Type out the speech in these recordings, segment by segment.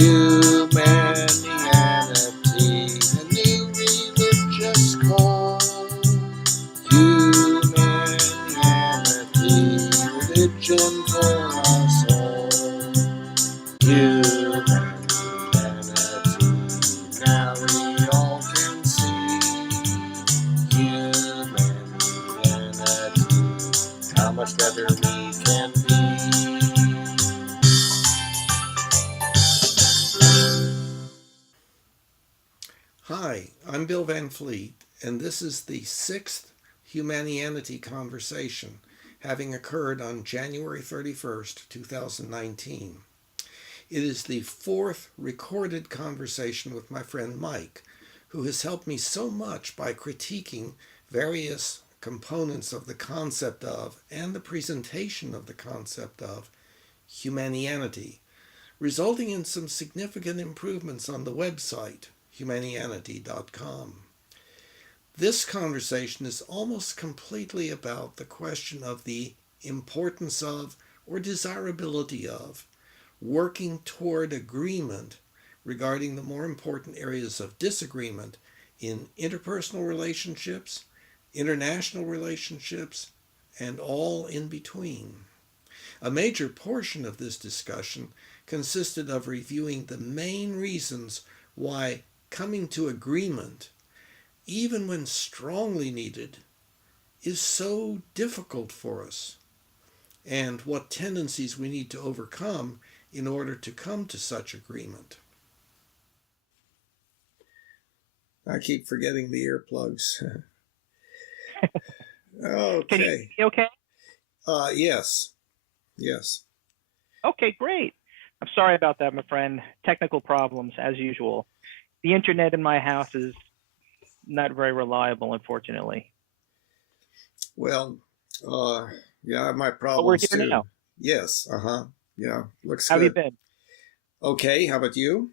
Humanianity, a new religious call. Humanianity, religion for us all. Humanity, now we all can see. Humanity, how much better we can be. Hi, I'm Bill Van Fleet, and this is the sixth Humanianity conversation, having occurred on January 31st, 2019. It is the fourth recorded conversation with my friend Mike, who has helped me so much by critiquing various components of the concept of and the presentation of the concept of humanianity, resulting in some significant improvements on the website, humanianity.com. This conversation is almost completely about the question of the importance of, or desirability of, working toward agreement regarding the more important areas of disagreement in interpersonal relationships, international relationships, and all in between. A major portion of this discussion consisted of reviewing the main reasons why coming to agreement, even when strongly needed, is so difficult for us, and what tendencies we need to overcome in order to come to such agreement. I keep forgetting the earplugs. Okay. Can you hear me okay? Yes. Yes. Okay, great. I'm sorry about that, my friend. Technical problems, as usual. The internet in my house is not very reliable, unfortunately. Well, yeah, I have my But we're problems here too. now. Yes. Yeah, looks How have you good. been? Okay, how about you?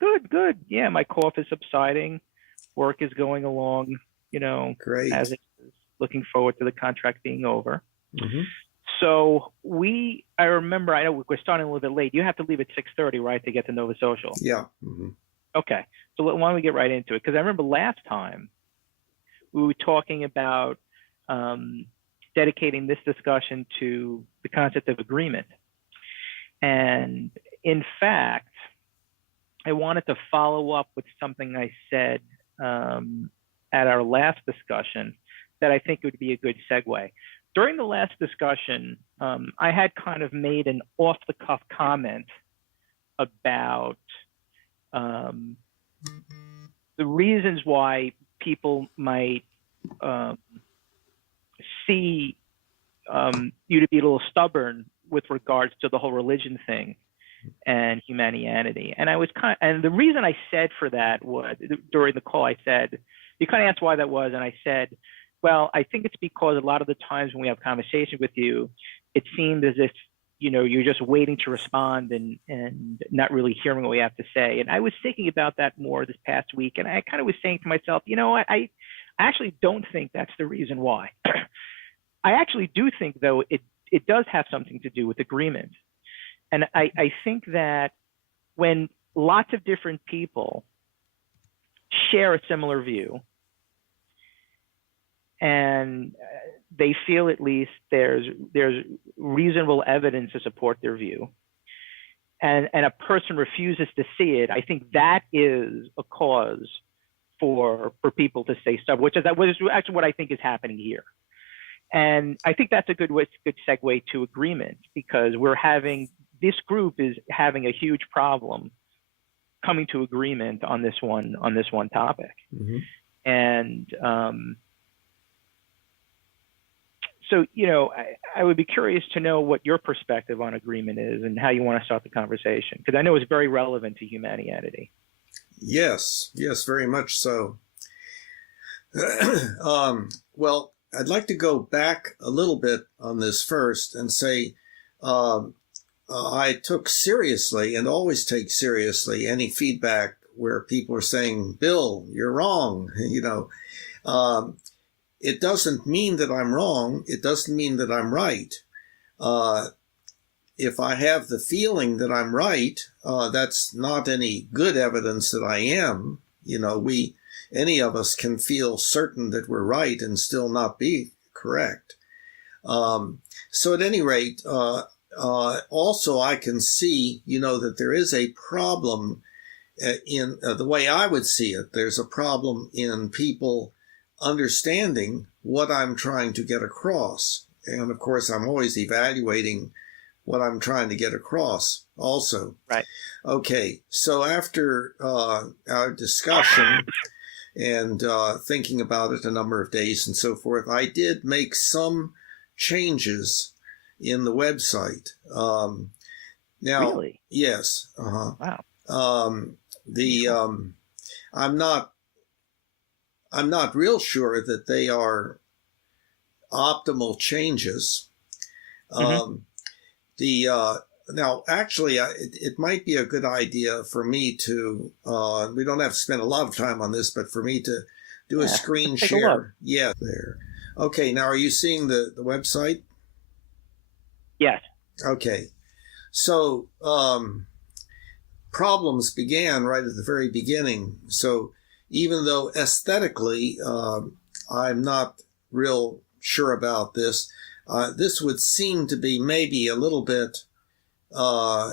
Good, good. Yeah, my cough is subsiding. Work is going along, Great. as it is. Looking forward to the contract being over. Mm-hmm. So I remember, I know we're starting a little bit late. You have to leave at 6:30, right, to get to Nova Social? Yeah. Mm-hmm. Okay. So why don't we get right into it? Because I remember last time we were talking about dedicating this discussion to the concept of agreement. And in fact, I wanted to follow up with something I said at our last discussion that I think would be a good segue. During the last discussion, I had kind of made an off-the-cuff comment about the reasons why people might see you to be a little stubborn with regards to the whole religion thing and humanianity. And and the reason I said for that was, during the call, I said, you kind of asked why that was, and I said, well, I think it's because a lot of the times when we have conversations with you, it seemed as if you're just waiting to respond and not really hearing what we have to say. And I was thinking about that more this past week, and I kind of was saying to myself, I actually don't think that's the reason why. I actually do think, though, it does have something to do with agreement. And I think that when lots of different people share a similar view, and they feel at least there's reasonable evidence to support their view, and a person refuses to see it, I think that is a cause for people to stay stubborn, which is actually what I think is happening here. And I think that's a good segue to agreement, because this group is having a huge problem coming to agreement on this one topic. Mm-hmm. And so, I would be curious to know what your perspective on agreement is and how you want to start the conversation, because I know it's very relevant to humanianity. Yes, very much so. Well, I'd like to go back a little bit on this first and say I took seriously and always take seriously any feedback where people are saying, Bill, you're wrong. It doesn't mean that I'm wrong. It doesn't mean that I'm right. if I have the feeling that I'm right, that's not any good evidence that I am. Any of us can feel certain that we're right and still not be correct. So at any rate, also I can see, that there is a problem in the way I would see it. There's a problem in people understanding what I'm trying to get across. And of course, I'm always evaluating what I'm trying to get across also. Right. Okay, so after our discussion and thinking about it a number of days and so forth, I did make some changes in the website. Now, really? Yes. Uh-huh. Wow. I'm not real sure that they are optimal changes. Mm-hmm. Now, actually, it might be a good idea for me to, we don't have to spend a lot of time on this, but for me to do a screen share. Yeah, there. Okay, now are you seeing the website? Yes. Okay. So, problems began right at the very beginning. So even though aesthetically, I'm not real sure about this, this would seem to be maybe a little bit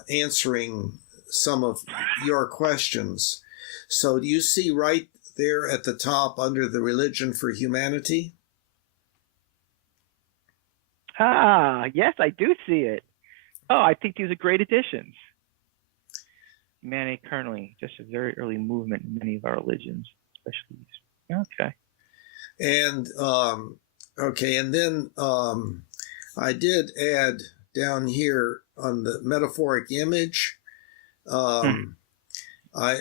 answering some of your questions. So do you see right there at the top under the Religion for Humanity? Yes, I do see it. Oh, I think these are great additions. Humanity currently just a very early movement in many of our religions, especially these. Okay. And okay, and then I did add down here on the metaphoric image. I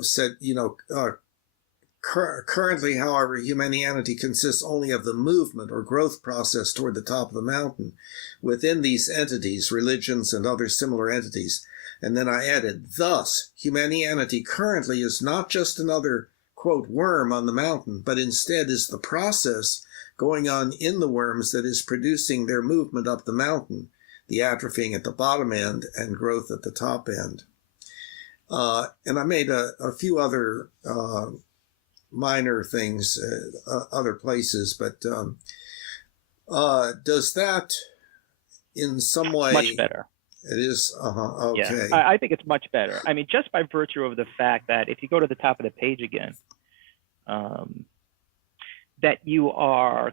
said, currently, however, humanity consists only of the movement or growth process toward the top of the mountain within these entities, religions, and other similar entities. And then I added, thus, humanity currently is not just another, quote, worm on the mountain, but instead is the process going on in the worms that is producing their movement up the mountain, the atrophying at the bottom end and growth at the top end. And I made a few other minor things, other places, but does that in some way... Much better. It is? Okay. Yeah, I think it's much better. I mean, just by virtue of the fact that if you go to the top of the page again, that you are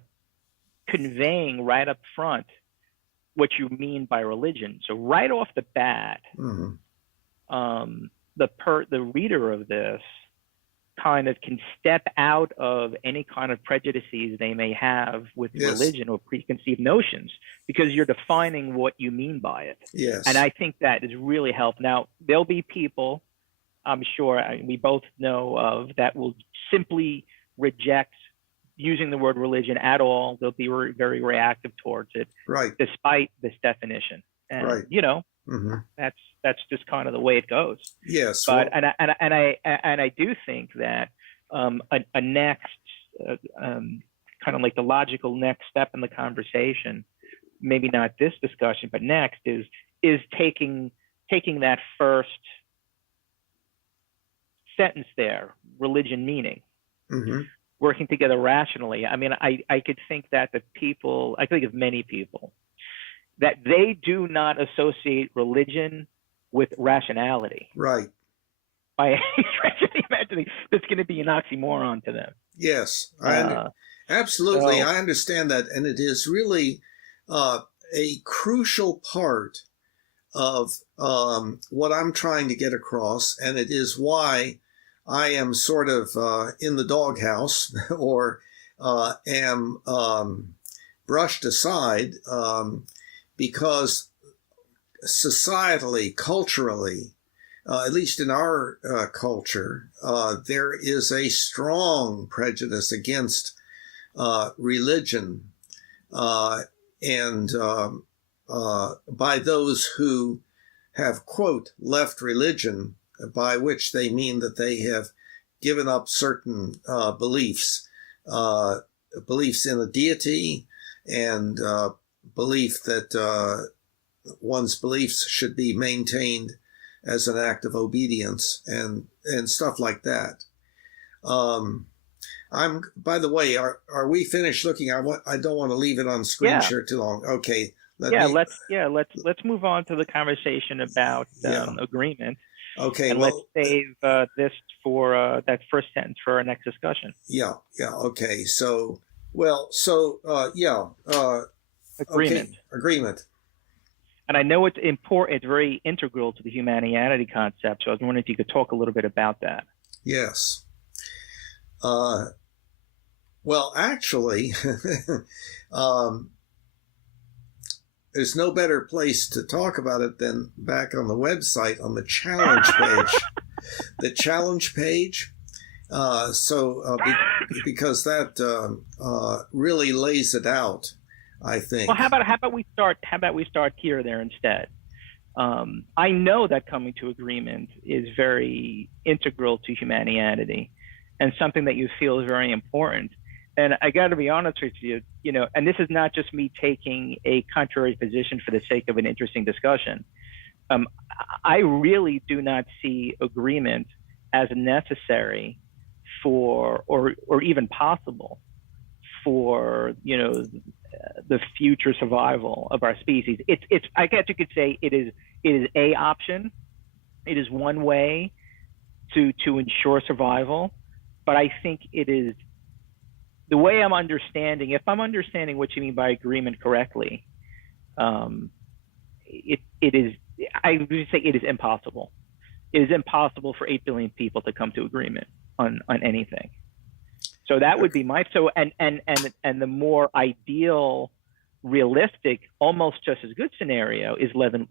conveying right up front what you mean by religion. So right off the bat, the reader of this kind of can step out of any kind of prejudices they may have with religion or preconceived notions, because you're defining what you mean by it. Yes. And I think that is really helpful. Now, there'll be people, I'm sure we both know of, that will simply reject using the word religion at all. They'll be very reactive towards it, right, despite this definition. And, right. That's just kind of the way it goes. Yes. But I do think that a next kind of like the logical next step in the conversation, maybe not this discussion, but next is taking that first sentence there, religion meaning, working together rationally. I mean, I could think that I could think of many people that they do not associate religion with rationality. Right. By any stretch of the imagination, that's going to be an oxymoron to them. Yes, absolutely. I understand that. And it is really a crucial part of what I'm trying to get across. And it is why I am sort of in the doghouse or am brushed aside, because societally, culturally, at least in our culture, there is a strong prejudice against religion, and by those who have, quote, left religion, by which they mean that they have given up certain beliefs in a deity and belief that one's beliefs should be maintained as an act of obedience and stuff like that. By the way, are we finished looking? I don't want to leave it on screen share too long. Okay. Let's move on to the conversation about agreement. Okay. And let's save this for that first sentence for our next discussion. Yeah. Okay. Agreement. Okay. Agreement. And I know it's important. It's very integral to the Humanianity concept. So I was wondering if you could talk a little bit about that. Yes. Well, actually, there's no better place to talk about it than back on the website on the challenge page. The challenge page. Because that really lays it out, I think. Well, how about we start here there instead? I know that coming to agreement is very integral to Humanianity and something that you feel is very important. And I got to be honest with you, and this is not just me taking a contrary position for the sake of an interesting discussion. I really do not see agreement as necessary for, or even possible for, the future survival of our species. It's I guess you could say it is a option. It is one way to ensure survival, but I think it is the way I'm understanding. If I'm understanding what you mean by agreement correctly, it is. I would say it is impossible. It is impossible for 8 billion people to come to agreement on anything. So that would be my and the more ideal, realistic, almost just as good scenario is live and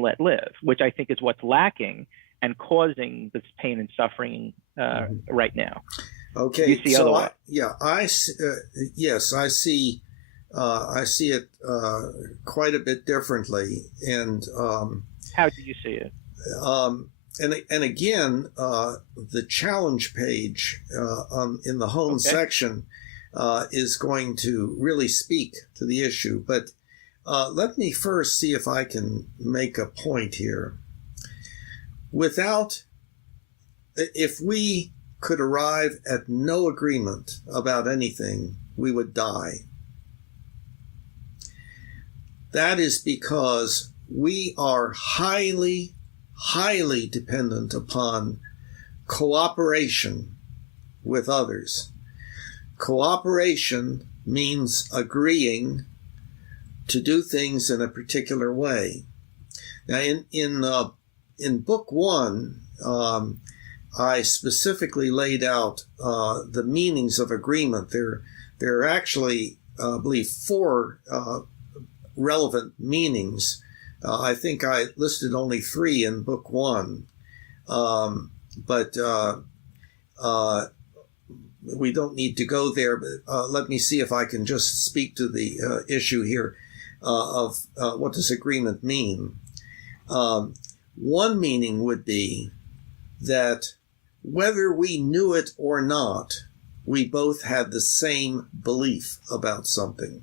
let live, which I think is what's lacking and causing this pain and suffering right now. Okay, you see so I see it quite a bit differently, and how do you see it? And again, the challenge page in the home section is going to really speak to the issue. But let me first see if I can make a point here. If we could arrive at no agreement about anything, we would die. That is because we are highly dependent upon cooperation with others. Cooperation means agreeing to do things in a particular way. Now, in book 1, I specifically laid out the meanings of agreement. There are actually, I believe, 4 relevant meanings. I think I listed only 3 in book 1, but we don't need to go there. But let me see if I can just speak to the issue here of what does agreement mean. One meaning would be that whether we knew it or not, we both had the same belief about something.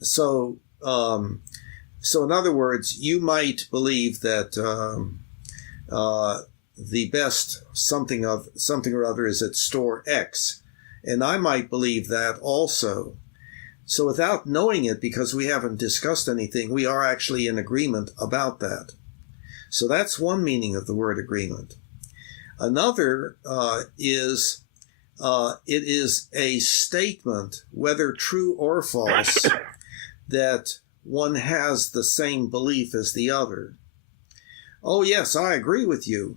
So in other words, you might believe that the best something or other is at store X, and I might believe that also. So without knowing it, because we haven't discussed anything, we are actually in agreement about that. So that's one meaning of the word agreement. Another is it is a statement, whether true or false, that one has the same belief as the other. Oh, yes, I agree with you.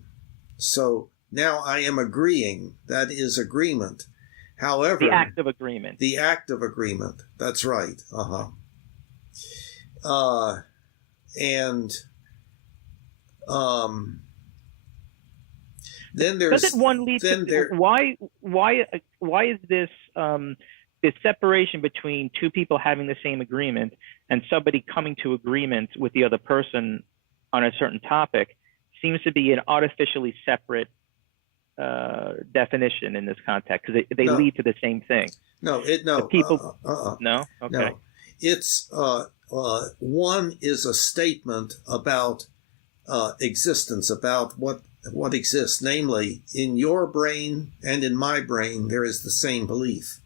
So now I am agreeing. That is agreement. However, the act of agreement. The act of agreement. That's right. Then there's. Doesn't one lead to why is this this separation between two people having the same agreement and somebody coming to agreement with the other person on a certain topic seems to be an artificially separate definition in this context, because they lead to the same thing. No, The people, no? Okay. no. It's one is a statement about existence, about what exists. Namely, in your brain and in my brain, there is the same belief.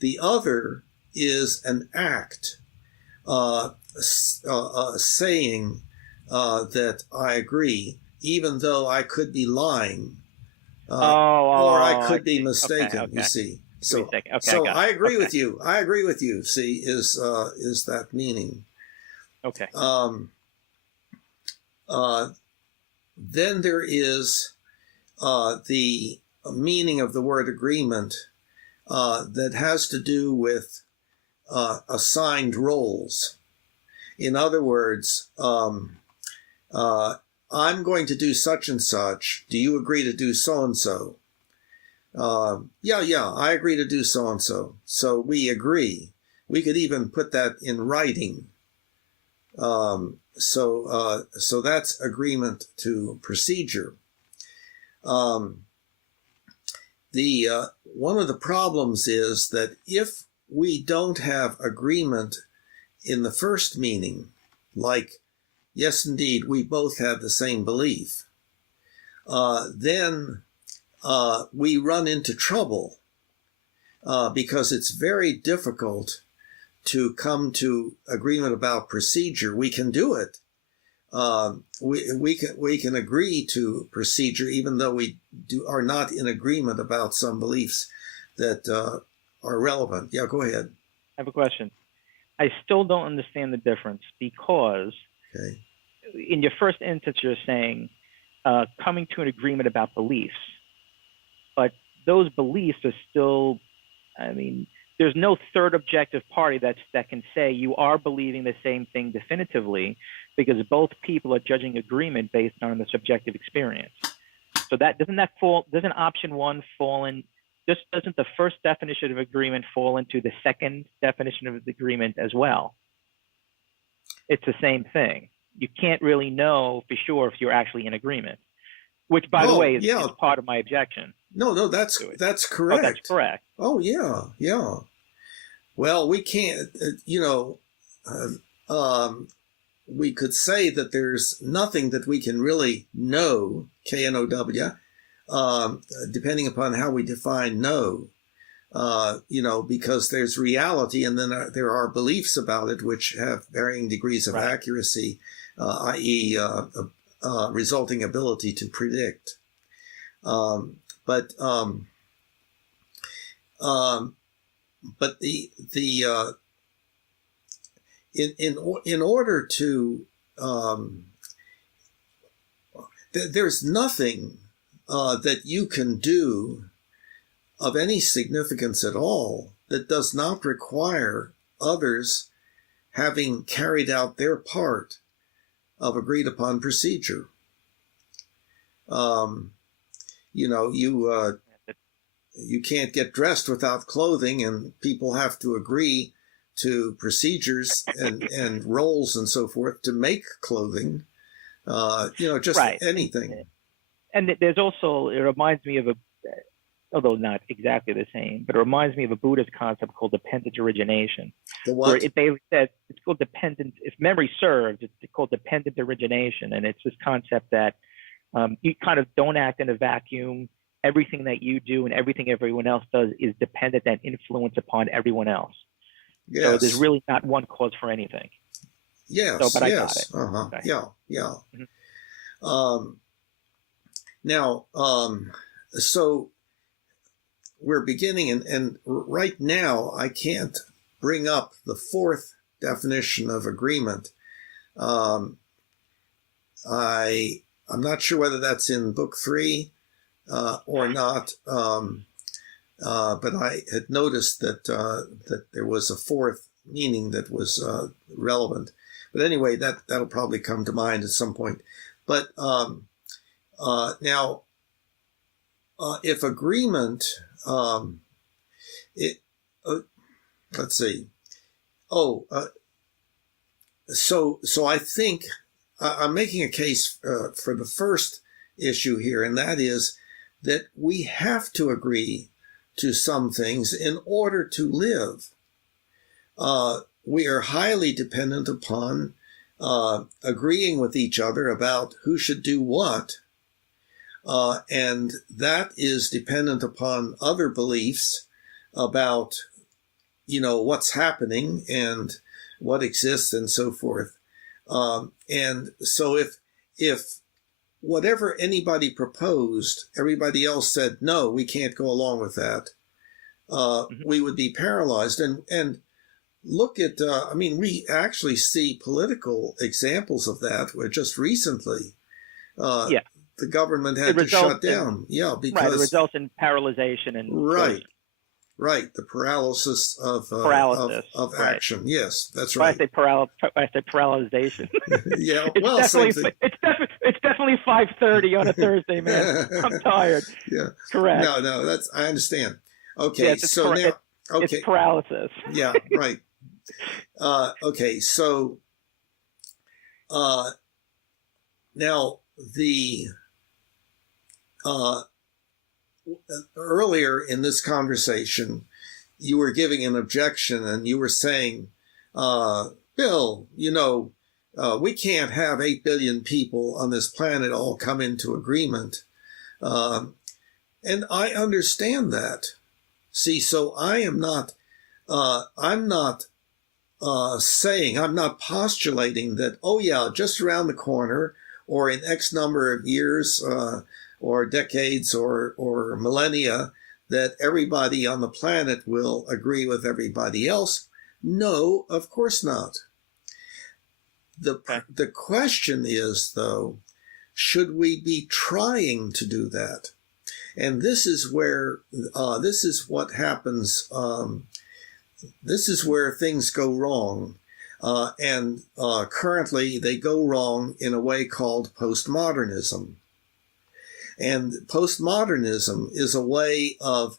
The other is an act saying that I agree, even though I could be lying, or I could be mistaken. Okay. You see, so I agree with you. I agree with you. See, is that meaning? Okay. Then there is the meaning of the word agreement that has to do with assigned roles. In other words, I'm going to do such and such. Do you agree to do so and so? Yeah, I agree to do so and so. So we agree. We could even put that in writing. So that's agreement to procedure. The one of the problems is that if we don't have agreement in the first meaning, like, yes, indeed, we both have the same belief, then we run into trouble because it's very difficult to come to agreement about procedure. We can do it. We can agree to procedure even though we are not in agreement about some beliefs that are relevant. Yeah, go ahead. I have a question. I still don't understand the difference because in your first instance, you're saying coming to an agreement about beliefs, but those beliefs are still, I mean, there's no third objective party that can say you are believing the same thing definitively, because both people are judging agreement based on the subjective experience. So doesn't option one fall in, doesn't the first definition of agreement fall into the second definition of agreement as well? It's the same thing. You can't really know for sure if you're actually in agreement, which, by the way, is part of my objection. No, that's correct. Oh, that's correct. Oh, yeah. Well, we can't, we could say that there's nothing that we can really know, K-N-O-W, depending upon how we define know, because there's reality and then there are beliefs about it which have varying degrees of accuracy, i.e. Resulting ability to predict. But in order to there's nothing that you can do of any significance at all that does not require others having carried out their part of agreed upon procedure. You can't get dressed without clothing, and people have to agree to procedures and roles and so forth to make clothing. Anything. And there's also, it reminds me of although not exactly the same, but it reminds me of a Buddhist concept called dependent origination. The what? Where it basically says it's called dependent, if memory serves, it's called dependent origination. And it's this concept that you kind of don't act in a vacuum. Everything that you do and everything everyone else does is dependent and influence upon everyone else. Yes. So there's really not one cause for anything. Yes. But I got it. Okay. Yeah. Mm-hmm. Now, so we're beginning, and right now I can't bring up the fourth definition of agreement. I'm not sure whether that's in book 3 or not, but I had noticed that there was a fourth meaning that was relevant. But anyway, that'll probably come to mind at some point. But now, if agreement, let's see. So I think I'm making a case for the first issue here, and that is that we have to agree to some things in order to live. We are highly dependent upon agreeing with each other about who should do what. And that is dependent upon other beliefs about, what's happening and what exists and so forth. And so if whatever anybody proposed, everybody else said, no, we can't go along with that, we would be paralyzed. And look at, we actually see political examples of that, where just recently the government had to shut down. Because it results in paralyzation and Right, the paralysis of action. Yes, that's Why right. I say paralyzation. Yeah, it's definitely 5:30 on a Thursday, man. I'm tired. Yeah, correct. No, I understand. Okay, so now, it's paralysis. Yeah, right. Okay, so now the earlier in this conversation, you were giving an objection and you were saying, Bill, we can't have 8 billion people on this planet all come into agreement. And I understand that. See, so I'm not postulating that, just around the corner or in X number of years, or decades or millennia, that everybody on the planet will agree with everybody else. No, of course not. The question is, though, should we be trying to do that? And this is where, this is what happens, this is where things go wrong. And currently they go wrong in a way called postmodernism. And postmodernism is a way of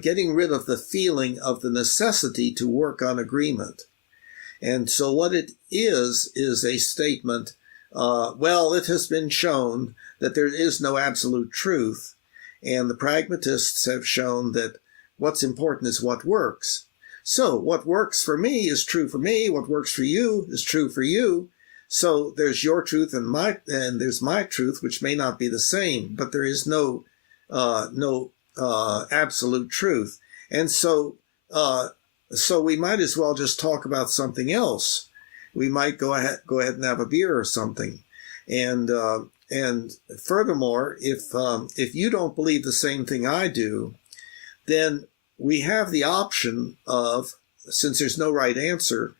getting rid of the feeling of the necessity to work on agreement. And so what it is a statement, it has been shown that there is no absolute truth, and the pragmatists have shown that what's important is what works. So what works for me is true for me, what works for you is true for you. So there's your truth and there's my truth, which may not be the same, but there is no absolute truth. And so we might as well just talk about something else. We might go ahead and have a beer or something. And furthermore, if you don't believe the same thing I do, then we have the option of, since there's no right answer,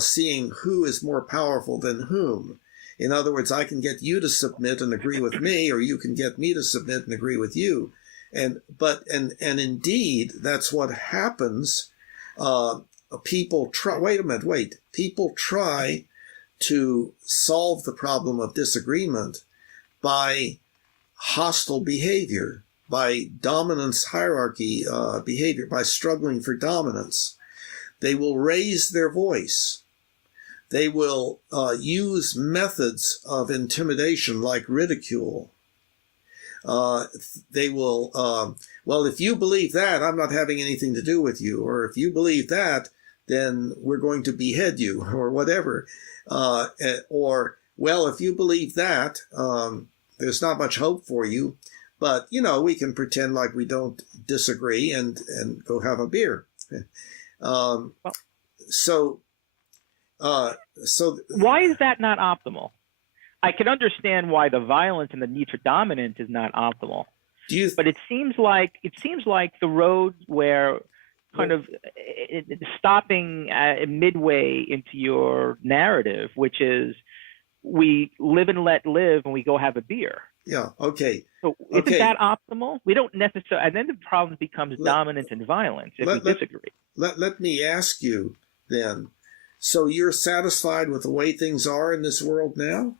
seeing who is more powerful than whom. In other words, I can get you to submit and agree with me, or you can get me to submit and agree with you. And indeed, that's what happens. People try. People try to solve the problem of disagreement by hostile behavior, by dominance hierarchy behavior, by struggling for dominance. They will raise their voice. They will use methods of intimidation like ridicule. They will, if you believe that, I'm not having anything to do with you. Or if you believe that, then we're going to behead you, or whatever. If you believe that, there's not much hope for you. But, we can pretend like we don't disagree and go have a beer. So why is that not optimal? I can understand why the violence and the need for dominance is not optimal. But it seems like the road where stopping midway into your narrative, which is we live and let live and we go have a beer. Yeah. Okay. So isn't that optimal? We don't necessarily, and then the problem becomes dominance and violence if we disagree. Let me ask you then. So you're satisfied with the way things are in this world now?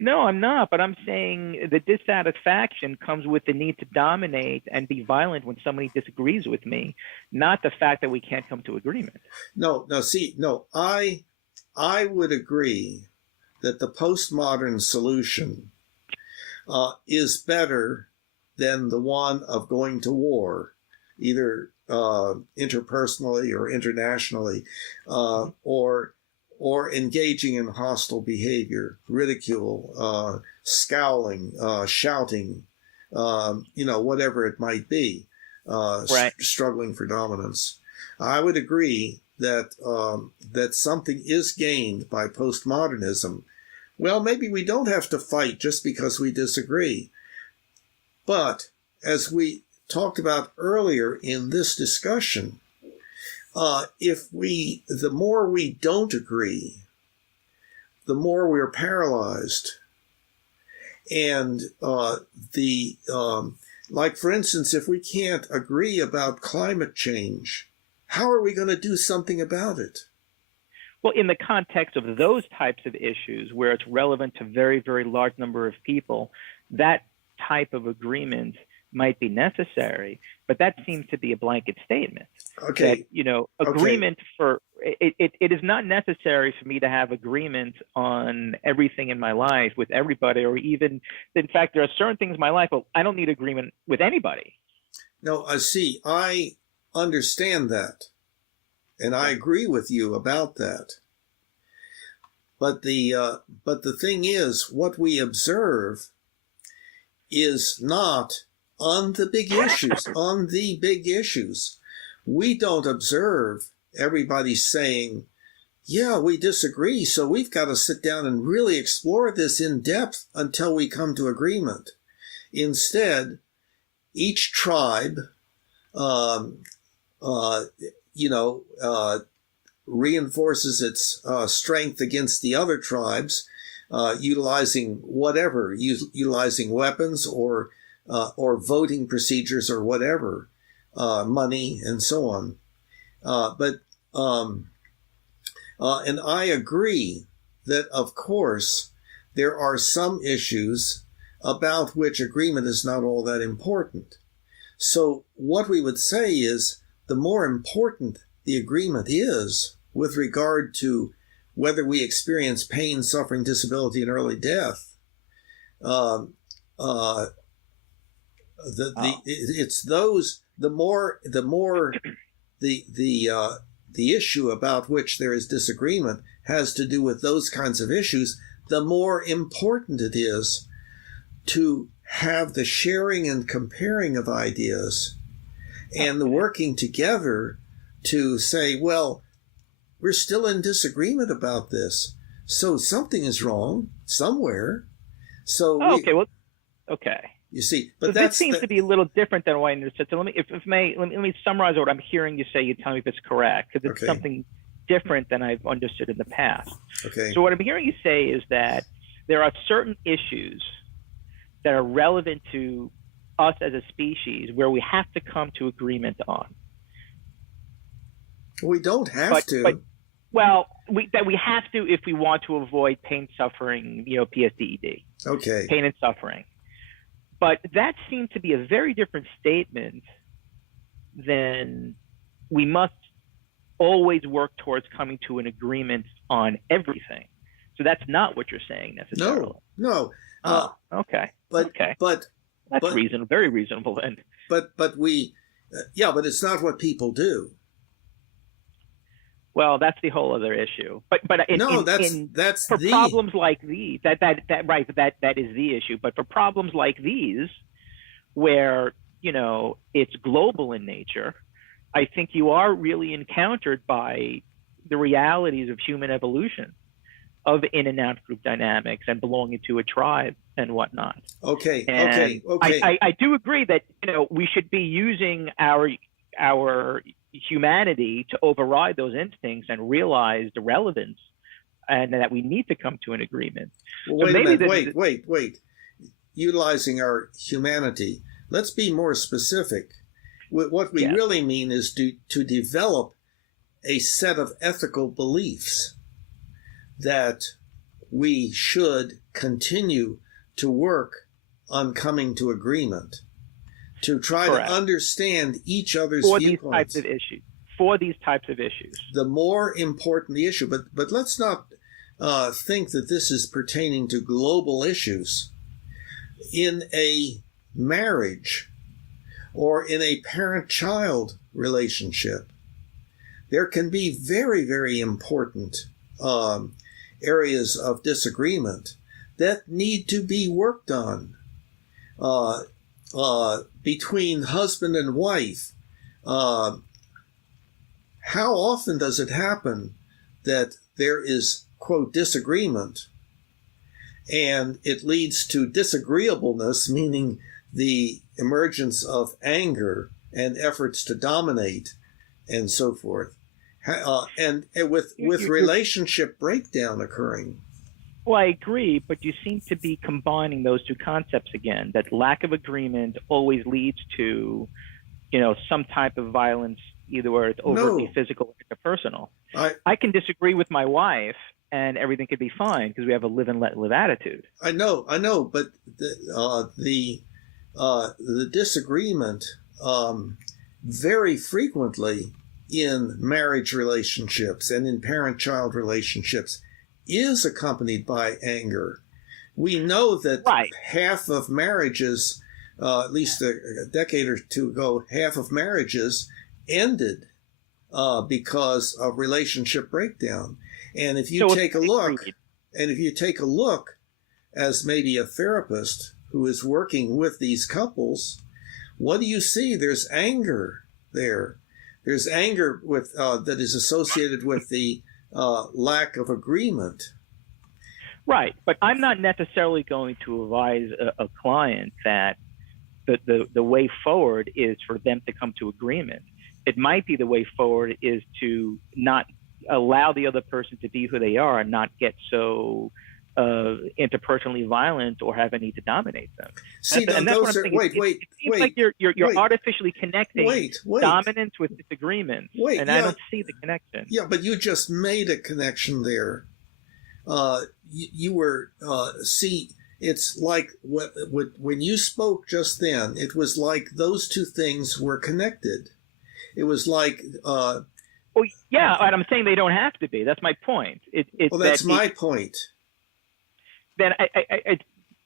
No, I'm not. But I'm saying the dissatisfaction comes with the need to dominate and be violent when somebody disagrees with me, not the fact that we can't come to agreement. No. I would agree that the postmodern solution is better than the one of going to war, either interpersonally or internationally, or engaging in hostile behavior, ridicule, scowling, shouting, whatever it might be, Right. struggling for dominance. I would agree that that something is gained by postmodernism. Well, maybe we don't have to fight just because we disagree. But as we talked about earlier in this discussion, the more we don't agree, the more we're paralyzed. And like for instance, if we can't agree about climate change, how are we going to do something about it? Well, in the context of those types of issues where it's relevant to very, very large number of people, that type of agreement might be necessary, but that seems to be a blanket statement. Okay. That, agreement for it is not necessary for me to have agreement on everything in my life with everybody, or even, in fact, there are certain things in my life, but I don't need agreement with anybody. No, I understand that, and I agree with you about that. But the thing is, what we observe is not on the big issues. We don't observe everybody saying, yeah, we disagree, so we've got to sit down and really explore this in depth until we come to agreement. Instead, each tribe, reinforces its strength against the other tribes, utilizing weapons or voting procedures or whatever, money and so on. And I agree that, of course, there are some issues about which agreement is not all that important. So what we would say is, the more important the agreement is with regard to whether we experience pain, suffering, disability, and early death, it's those, the issue about which there is disagreement has to do with those kinds of issues, the more important it is to have the sharing and comparing of ideas and the working together to say, well, we're still in disagreement about this, so something is wrong somewhere. So okay. You see, but so this seems to be a little different than what I understood. So let me summarize what I'm hearing you say. You tell me if it's correct, because it's something different than I've understood in the past. Okay. So what I'm hearing you say is that there are certain issues that are relevant to us as a species where we have to come to agreement on. We don't have to. That we have to if we want to avoid pain, suffering, PSDED. Okay. Pain and suffering. But that seems to be a very different statement than we must always work towards coming to an agreement on everything. So that's not what you're saying necessarily. No. Okay. But that's reasonable, very reasonable then. But but it's not what people do. Well, that's the whole other issue. But that's for problems like these, that is the issue. But for problems like these, where it's global in nature, I think you are really encountered by the realities of human evolution, of in and out group dynamics and belonging to a tribe and whatnot. Okay. I do agree that we should be using our humanity to override those instincts and realize the relevance, and that we need to come to an agreement. Well, wait. Utilizing our humanity. Let's be more specific. What we really mean is to develop a set of ethical beliefs that we should continue to work on coming to agreement, to try to understand each other's viewpoints. For these types of issues. The more important the issue, but let's not think that this is pertaining to global issues. In a marriage or in a parent-child relationship, there can be very, very important areas of disagreement that need to be worked on between husband and wife. How often does it happen that there is, quote, disagreement, and it leads to disagreeableness, meaning the emergence of anger and efforts to dominate and so forth, and with relationship breakdown occurring? Well, I agree, but you seem to be combining those two concepts again, that lack of agreement always leads to, some type of violence, either where it's overtly physical or interpersonal. I can disagree with my wife and everything could be fine because we have a live and let live attitude. I know, but the disagreement very frequently in marriage relationships and in parent-child relationships is accompanied by anger. We know that half of marriages, at least a decade or two ago, half of marriages ended because of relationship breakdown. And if you take a look, as maybe a therapist who is working with these couples, what do you see? There's anger there. There's anger with that is associated with the lack of agreement. Right, but I'm not necessarily going to advise a client that the way forward is for them to come to agreement. It might be the way forward is to not allow the other person to be who they are and not get so interpersonally violent or have a need to dominate them. See, and that's what I'm thinking. It seems like you're artificially connecting dominance with disagreement, and I don't see the connection. Yeah, but you just made a connection there. You were see. It's like when you spoke just then, it was like those two things were connected. It was like. Well, yeah, and I'm saying they don't have to be. That's my point. That's my point. Then I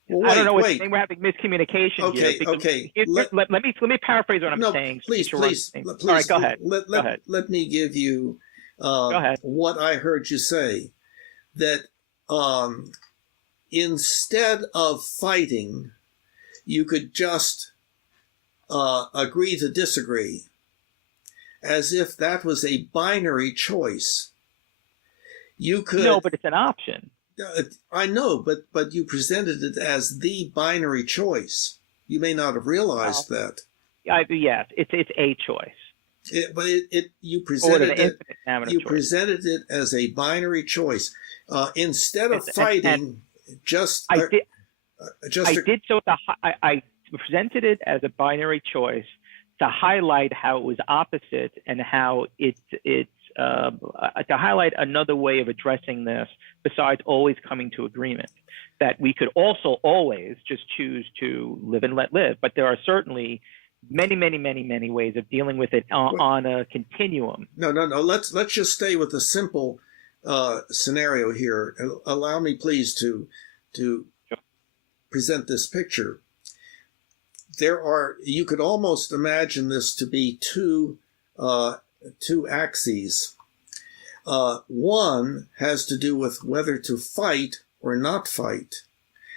don't know. We're having miscommunication. Okay. Let me paraphrase what I'm saying. Please. All right, go ahead. Let me give you what I heard you say. That instead of fighting, you could just agree to disagree, as if that was a binary choice. You could. No, but it's an option. I know, but you presented it as the binary choice. You may not have realized that. Yes, it's a choice. You presented it as a binary choice. Instead of fighting, I presented it as a binary choice to highlight how it was opposite and how it's to highlight another way of addressing this besides always coming to agreement, that we could also always just choose to live and let live. But there are certainly many ways of dealing with it on a continuum. No. Let's just stay with a simple scenario here. Allow me, please, to present this picture. You could almost imagine this to be two axes. One has to do with whether to fight or not fight,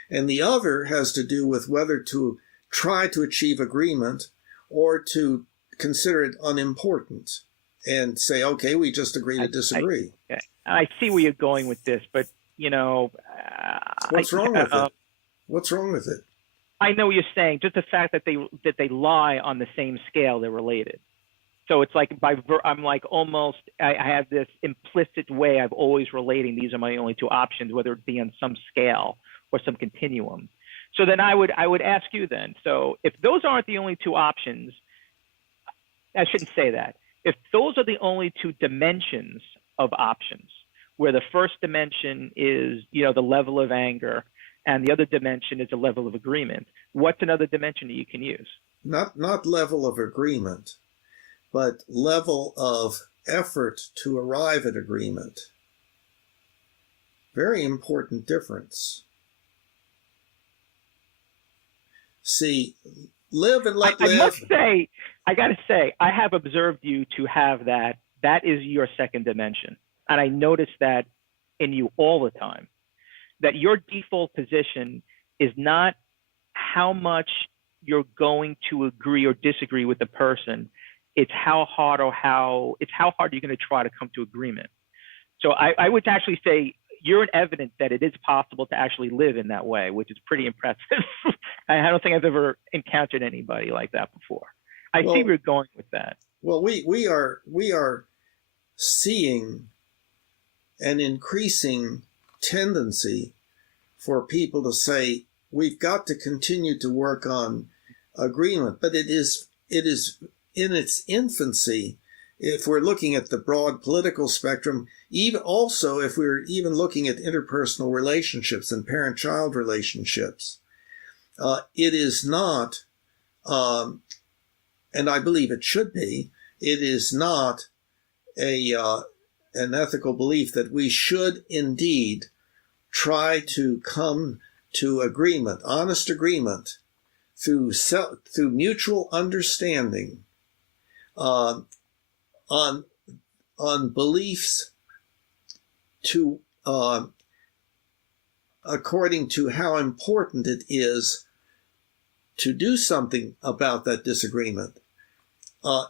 and the other has to do with whether to try to achieve agreement or to consider it unimportant and say, okay, we just agree to disagree. I see where you're going with this, but what's wrong with it? What's wrong with it? I know what you're saying. Just the fact that they lie on the same scale, they're related. So it's like I'm like almost, I have this implicit way I've always relating. These are my only two options, whether it be on some scale or some continuum. So then I would ask you then, so if those aren't the only two options, I shouldn't say that. If those are the only two dimensions of options, where the first dimension is, the level of anger and the other dimension is a level of agreement, what's another dimension that you can use? Not level of agreement, but level of effort to arrive at agreement. very important difference. See, live and let live. I must say, I got to say, I have observed you to have that. That is your second dimension. And I notice that in you all the time, that your default position is not how much you're going to agree or disagree with the person. It's how hard you're going to try to come to agreement. So I would actually say you're an evidence that it is possible to actually live in that way, which is pretty impressive. I don't think I've ever encountered anybody like that before. I see where you're going with that. Well, we are seeing an increasing tendency for people to say we've got to continue to work on agreement, but it is in its infancy. If we're looking at the broad political spectrum, even also if we're even looking at interpersonal relationships and parent-child relationships, it is not, and I believe it should be, it is not an ethical belief that we should indeed try to come to agreement, honest agreement, through mutual understanding on beliefs to according to how important it is to do something about that disagreement.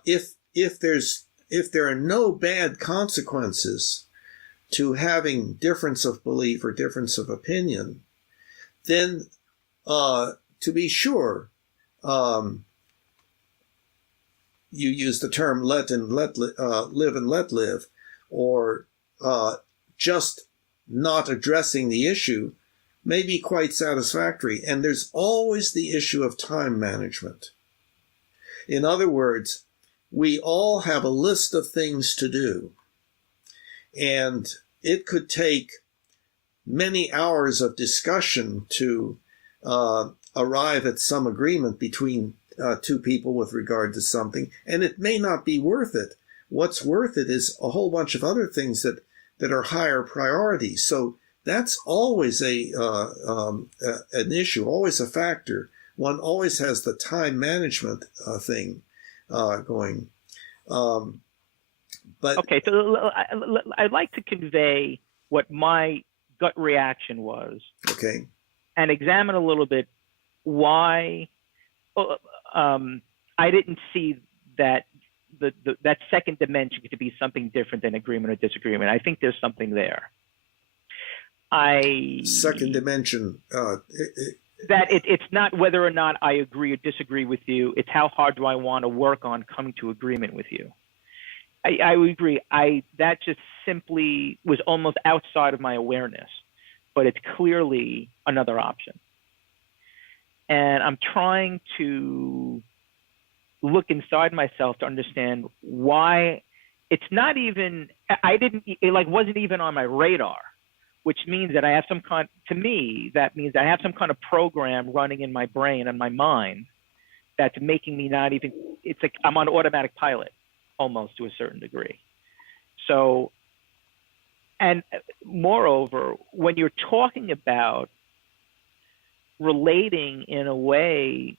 If there are no bad consequences to having difference of belief or difference of opinion, then to be sure, you use the term live and let live, or just not addressing the issue may be quite satisfactory. And there's always the issue of time management. In other words, we all have a list of things to do, and it could take many hours of discussion to arrive at some agreement between two people with regard to something, and it may not be worth it. What's worth it is a whole bunch of other things that are higher priority. So that's always an issue, always a factor. One always has the time management thing going. But okay, so I'd like to convey what my gut reaction was. Okay. And examine a little bit why I didn't see that that second dimension to be something different than agreement or disagreement. I think there's something there. Second dimension. That it's not whether or not I agree or disagree with you. It's how hard do I want to work on coming to agreement with you. I would agree. That just simply was almost outside of my awareness, but it's clearly another option. And I'm trying to look inside myself to understand why it's not even, it wasn't even on my radar, which means that I have to me, that means I have some kind of program running in my brain and my mind that's making me not even, it's like I'm on automatic pilot almost to a certain degree. So, and moreover, when you're talking about relating in a way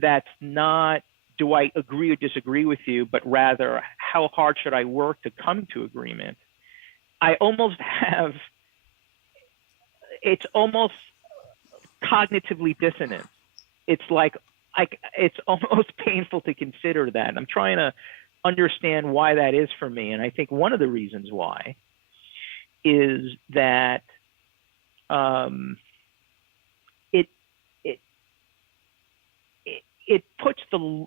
that's not, do I agree or disagree with you, but rather how hard should I work to come to agreement? I almost have, it's almost cognitively dissonant. It's like it's almost painful to consider that. I'm trying to understand why that is for me. And I think one of the reasons why is that it puts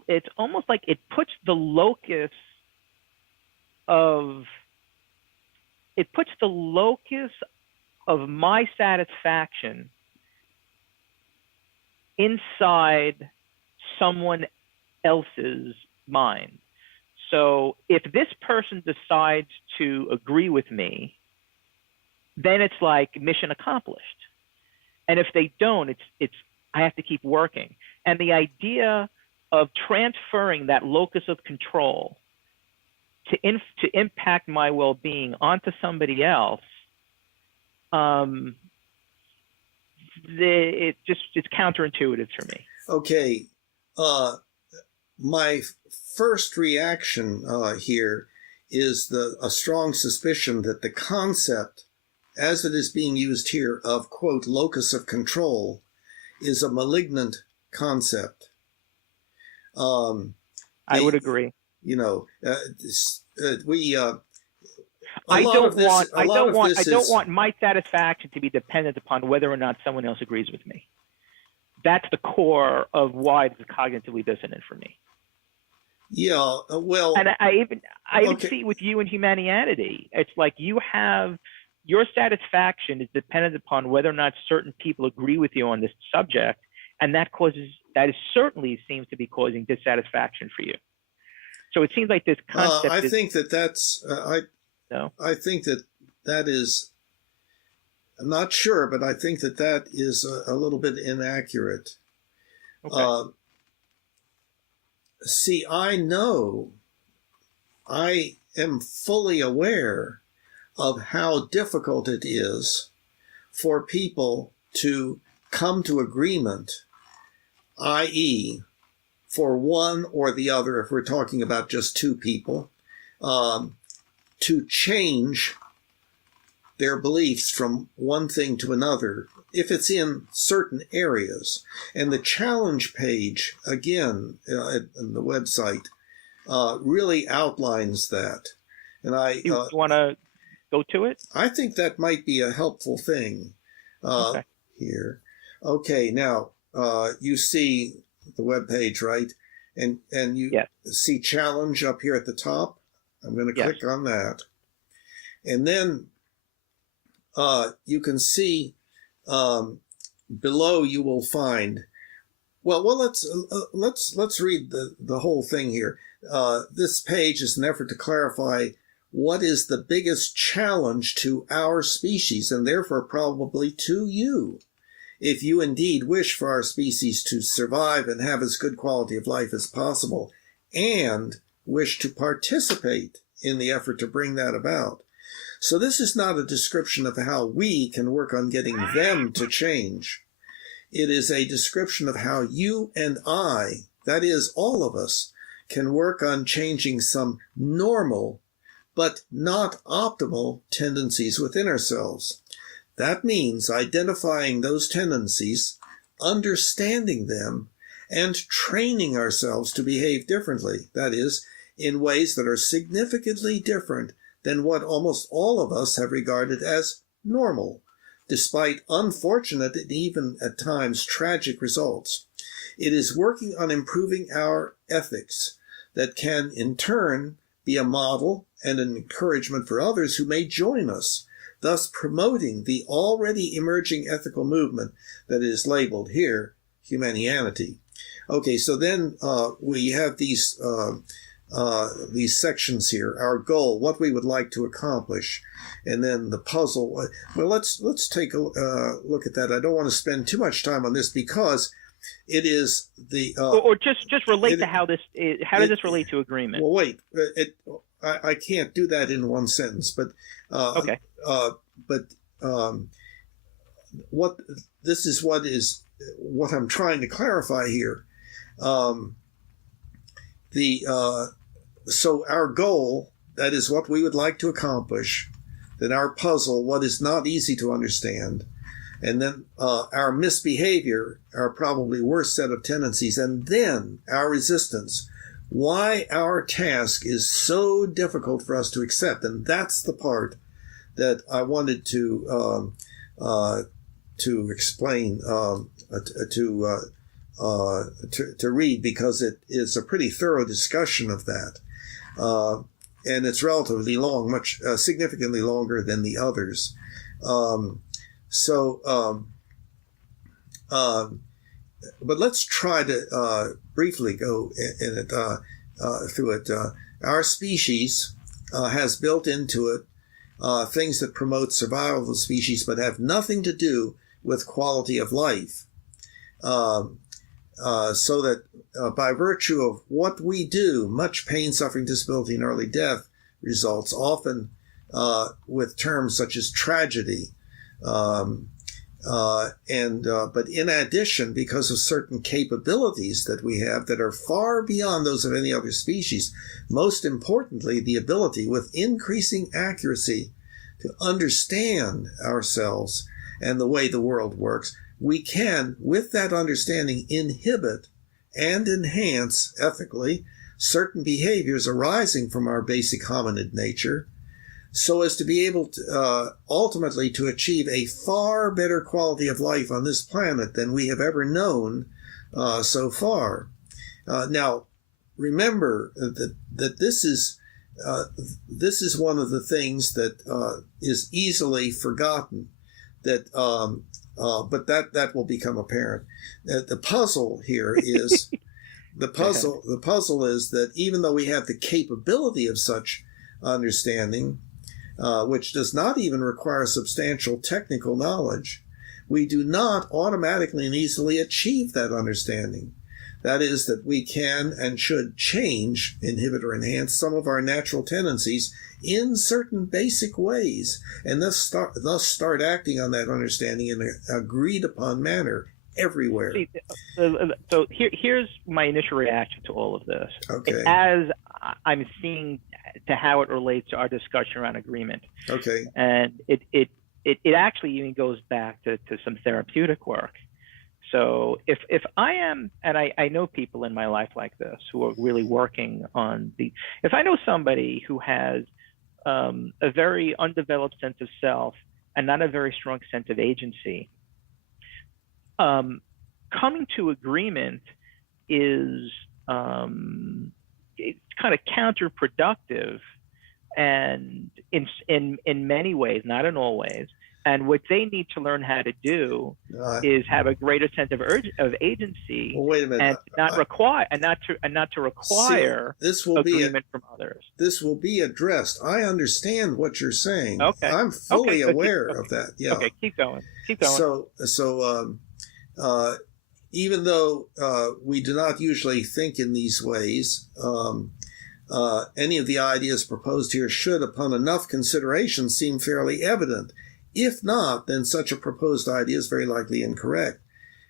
it's almost like it puts the locus of my satisfaction inside someone else's mind. So if this person decides to agree with me, then it's like mission accomplished. And if they don't, it's I have to keep working. And the idea of transferring that locus of control to impact my well-being onto somebody else it's counterintuitive for me. Okay. My first reaction here is a strong suspicion that the concept, as it is being used here, of, quote, locus of control, is a malignant concept. I would agree. You know, I don't want my satisfaction to be dependent upon whether or not someone else agrees with me. That's the core of why it's cognitively dissonant for me. Yeah, well, and I even see it with you in Humanianity. It's like your satisfaction is dependent upon whether or not certain people agree with you on this subject, and that certainly seems to be causing dissatisfaction for you. So it seems like this concept. I think that is. I'm not sure, but I think that is a little bit inaccurate. Okay. See, I am fully aware of how difficult it is for people to come to agreement, i.e., for one or the other, if we're talking about just two people, to change their beliefs from one thing to another, if it's in certain areas. And the challenge page, again, in the website, really outlines that. And you want to go to it? I think that might be a helpful thing here. Okay, now you see the web page, right? And you see challenge up here at the top. I'm going to click on that. And then you can see below you will find. Well, let's read the whole thing here. This page is an effort to clarify what is the biggest challenge to our species, and therefore probably to you, if you indeed wish for our species to survive and have as good quality of life as possible, and wish to participate in the effort to bring that about. So this is not a description of how we can work on getting them to change. It is a description of how you and I, that is, all of us, can work on changing some normal but not optimal tendencies within ourselves. That means identifying those tendencies, understanding them, and training ourselves to behave differently, that is, in ways that are significantly different than what almost all of us have regarded as normal, despite unfortunate and even at times tragic results. It is working on improving our ethics that can in turn be a model and an encouragement for others who may join us, thus promoting the already emerging ethical movement that is labeled here Humanianity. Okay, so then we have these sections here: our goal, what we would like to accomplish, and then the puzzle. Well, let's take a look at that. I don't want to spend too much time on this because it is the or just relate to how this is, how does this relate to agreement? Well, wait, I can't do that in one sentence, but okay. What I'm trying to clarify here. So our goal, that is what we would like to accomplish, then our puzzle, what is not easy to understand, and then our misbehavior, our probably worst set of tendencies, and then our resistance, why our task is so difficult for us to accept. And that's the part that I wanted to explain, to read, because it is a pretty thorough discussion of that. And it's relatively long, significantly longer than the others. But let's try to briefly go through it. Our species has built into it things that promote survival of the species but have nothing to do with quality of life. So that by virtue of what we do, much pain, suffering, disability, and early death results, often with terms such as tragedy, But in addition, because of certain capabilities that we have that are far beyond those of any other species, most importantly, the ability with increasing accuracy to understand ourselves and the way the world works, we can, with that understanding, inhibit and enhance ethically certain behaviors arising from our basic hominid nature, so as to be able to ultimately to achieve a far better quality of life on this planet than we have ever known so far. Now, remember that this is one of the things that is easily forgotten. But that will become apparent. The puzzle here is the puzzle is that even though we have the capability of such understanding, which does not even require substantial technical knowledge, we do not automatically and easily achieve that understanding. That is, that we can and should change, inhibit, or enhance some of our natural tendencies in certain basic ways, and thus start acting on that understanding in an agreed upon manner everywhere. So here's my initial reaction to all of this. Okay. As I'm seeing to how it relates to our discussion around agreement. Okay. And it actually even goes back to some therapeutic work. So if I am, and I know people in my life like this who are really working on if I know somebody who has a very undeveloped sense of self and not a very strong sense of agency, coming to agreement is it's kind of counterproductive, and in many ways, not in all ways. And what they need to learn how to do is have a greater sense of agency. Well, wait a minute. And not to require agreement from others. This will be addressed. I understand what you're saying. Okay. I'm fully aware of that. Yeah. Okay. Keep going. So even though we do not usually think in these ways, any of the ideas proposed here should, upon enough consideration, seem fairly evident. If not, then such a proposed idea is very likely incorrect.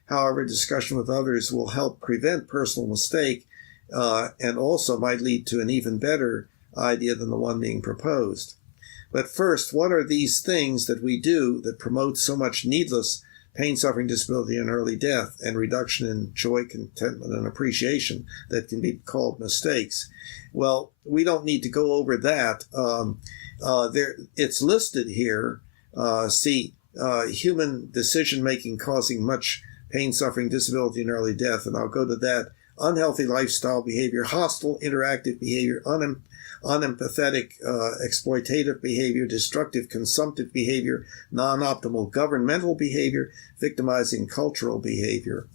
However, discussion with others will help prevent personal mistake and also might lead to an even better idea than the one being proposed. But first, what are these things that we do that promote so much needless pain, suffering, disability, and early death, and reduction in joy, contentment, and appreciation that can be called mistakes? Well, we don't need to go over that. It's listed here. Human decision-making causing much pain, suffering, disability, and early death. And I'll go to that. Unhealthy lifestyle behavior, hostile interactive behavior, unempathetic exploitative behavior, destructive consumptive behavior, non-optimal governmental behavior, victimizing cultural behavior.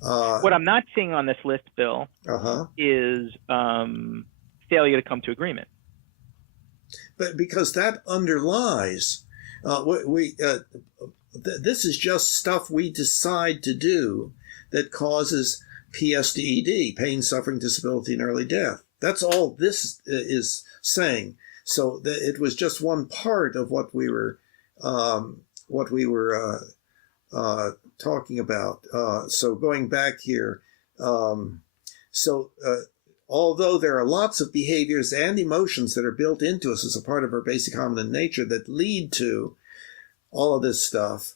What I'm not seeing on this list, Bill, is failure to come to agreement. But because that underlies... this is just stuff we decide to do that causes PSDED, pain, suffering, disability, and early death. That's all this is saying. So it was just one part of what we were talking about. So going back here, although there are lots of behaviors and emotions that are built into us as a part of our basic hominid nature that lead to all of this stuff,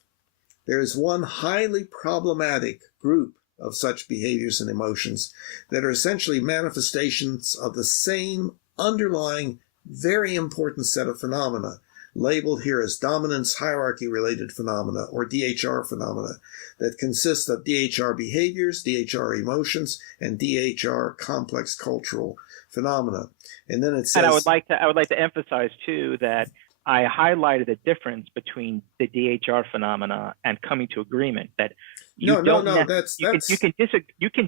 there is one highly problematic group of such behaviors and emotions that are essentially manifestations of the same underlying, very important set of phenomena, labeled here as dominance hierarchy-related phenomena, or DHR phenomena, that consist of DHR behaviors, DHR emotions, and DHR complex cultural phenomena. And then it says... And I would like to emphasize, too, that I highlighted the difference between the DHR phenomena and coming to agreement, that you can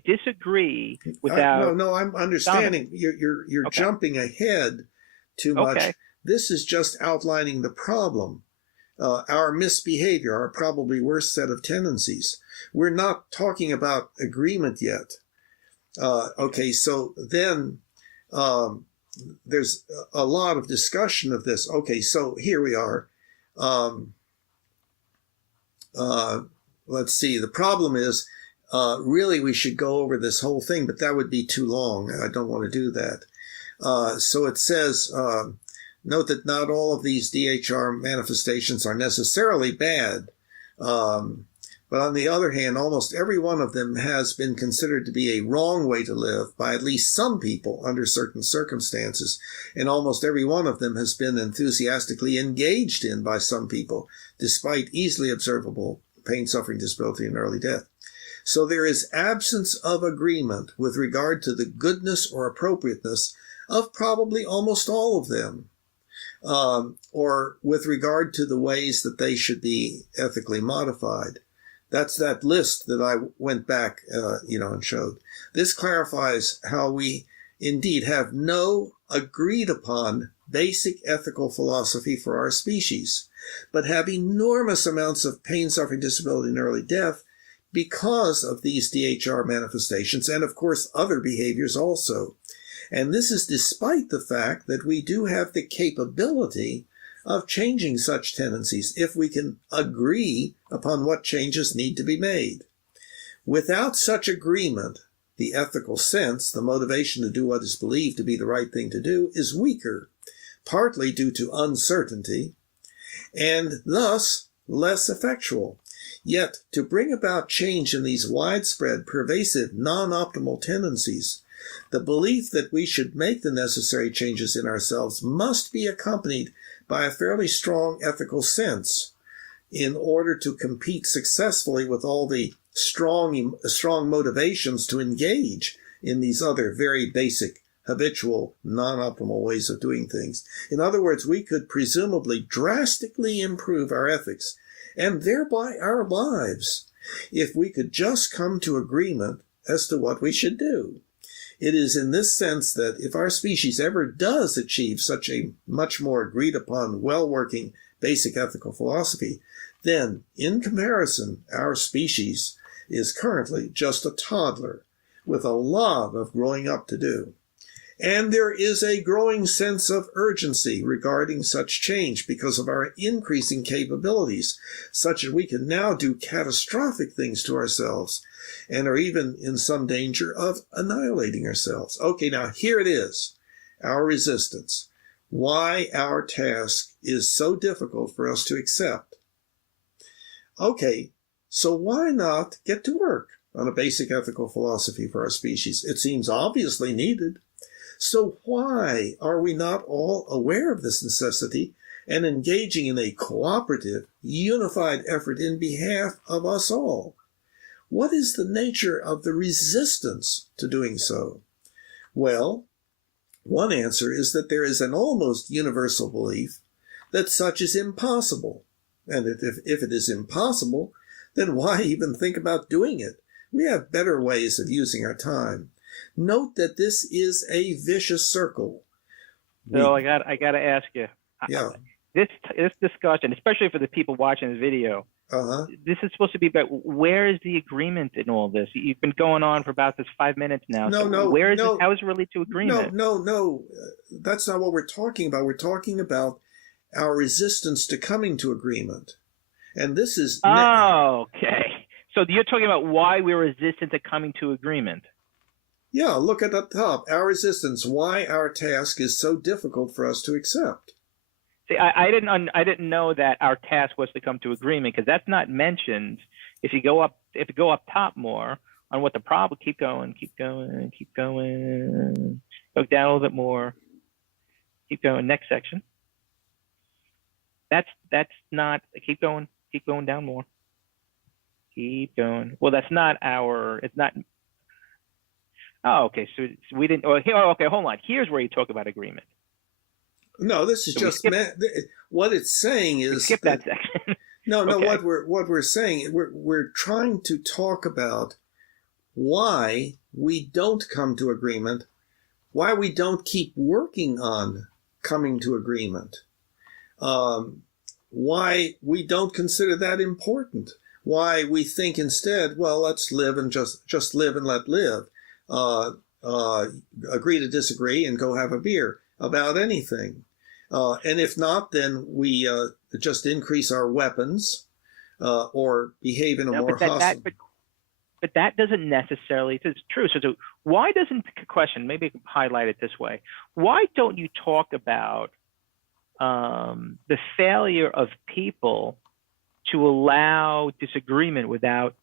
disagree without... No, I'm understanding. You're okay. Jumping ahead too much. Okay. This is just outlining the problem. Our misbehavior, our probably worst set of tendencies. We're not talking about agreement yet. Okay, so then there's a lot of discussion of this. Okay, so here we are. let's see, the problem is, really we should go over this whole thing, but that would be too long. I don't want to do that. So it says, note that not all of these DHR manifestations are necessarily bad. But on the other hand, almost every one of them has been considered to be a wrong way to live by at least some people under certain circumstances. And almost every one of them has been enthusiastically engaged in by some people, despite easily observable pain, suffering, disability, and early death. So there is absence of agreement with regard to the goodness or appropriateness of probably almost all of them, or with regard to the ways that they should be ethically modified. That's that list that I went back, and showed. This clarifies how we indeed have no agreed upon basic ethical philosophy for our species, but have enormous amounts of pain, suffering, disability, and early death because of these DHR manifestations and, of course, other behaviors also. And this is despite the fact that we do have the capability of changing such tendencies if we can agree upon what changes need to be made. Without such agreement, the ethical sense, the motivation to do what is believed to be the right thing to do, is weaker, partly due to uncertainty, and thus less effectual. Yet, to bring about change in these widespread, pervasive, non-optimal tendencies, the belief that we should make the necessary changes in ourselves must be accompanied by a fairly strong ethical sense in order to compete successfully with all the strong motivations to engage in these other very basic, habitual, non-optimal ways of doing things. In other words, we could presumably drastically improve our ethics and thereby our lives if we could just come to agreement as to what we should do. It is in this sense that if our species ever does achieve such a much more agreed upon, well-working, basic ethical philosophy, then, in comparison, our species is currently just a toddler with a lot of growing up to do. And there is a growing sense of urgency regarding such change because of our increasing capabilities, such that we can now do catastrophic things to ourselves and are even in some danger of annihilating ourselves. Okay, now here it is, our resistance. Why our task is so difficult for us to accept. Okay, so why not get to work on a basic ethical philosophy for our species? It seems obviously needed. So why are we not all aware of this necessity and engaging in a cooperative, unified effort in behalf of us all? What is the nature of the resistance to doing so? Well, one answer is that there is an almost universal belief that such is impossible. And if it is impossible, then why even think about doing it? We have better ways of using our time. Note that this is a vicious circle. Bill, I got to ask you. Yeah. This discussion, especially for the people watching this video, this is supposed to be about where is the agreement in all this? You've been going on for about 5 minutes now. Where is it? How is it related to agreement? No. That's not what we're talking about. We're talking about our resistance to coming to agreement. And this is... Oh, okay. So you're talking about why we're resistant to coming to agreement. Yeah, look at the top. Our resistance, why our task is so difficult for us to accept. See, I didn't know that our task was to come to agreement, because that's not mentioned. If you go up top more on what the problem, keep going, go down a little bit more, keep going. Next section. That's not. Keep going down more. Keep going. Well, that's not our. It's not. Oh, okay. So we didn't. Oh, okay. Hold on. Here's where you talk about agreement. No, this is so just what it's saying is skip that section. No. Okay. What we're saying, we're trying to talk about why we don't come to agreement, why we don't keep working on coming to agreement, why we don't consider that important, why we think instead, well, let's live and just live and let live, agree to disagree and go have a beer about anything. And if not, then we just increase our weapons, or behave in a No, more hostile. But that doesn't necessarily, it's true. So why doesn't, question, maybe I can highlight it this way. Why don't you talk about the failure of people to allow disagreement without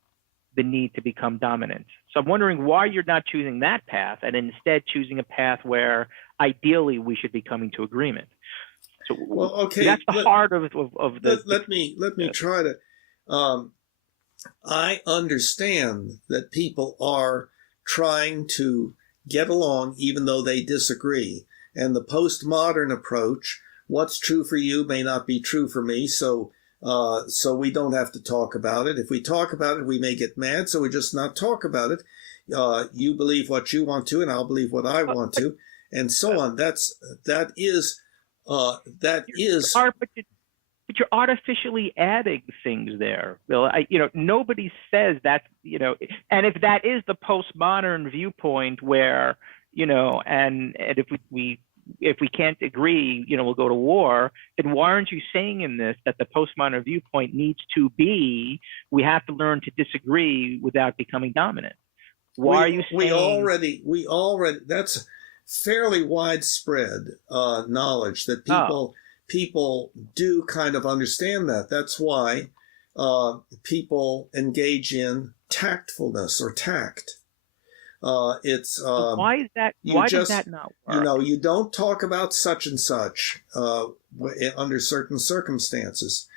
the need to become dominant? So I'm wondering why you're not choosing that path and instead choosing a path where ideally we should be coming to agreement. So well, okay, that's the heart of the. Let me try to. I understand that people are trying to get along even though they disagree. And the postmodern approach, what's true for you may not be true for me, so we don't have to talk about it. If we talk about it, we may get mad, so we just not talk about it. You believe what you want to, and I'll believe what I want to, and so on. That is. But you're artificially adding things there, Bill. Nobody says that, and if that is the postmodern viewpoint where, and if we can't agree, we'll go to war, then why aren't you saying in this that the postmodern viewpoint needs to be, we have to learn to disagree without becoming dominant? Why are you saying? We already, that's fairly widespread knowledge that people do kind of understand that. That's why people engage in tactfulness or tact. Why is that? Why does that not work? You don't talk about such and such under certain circumstances.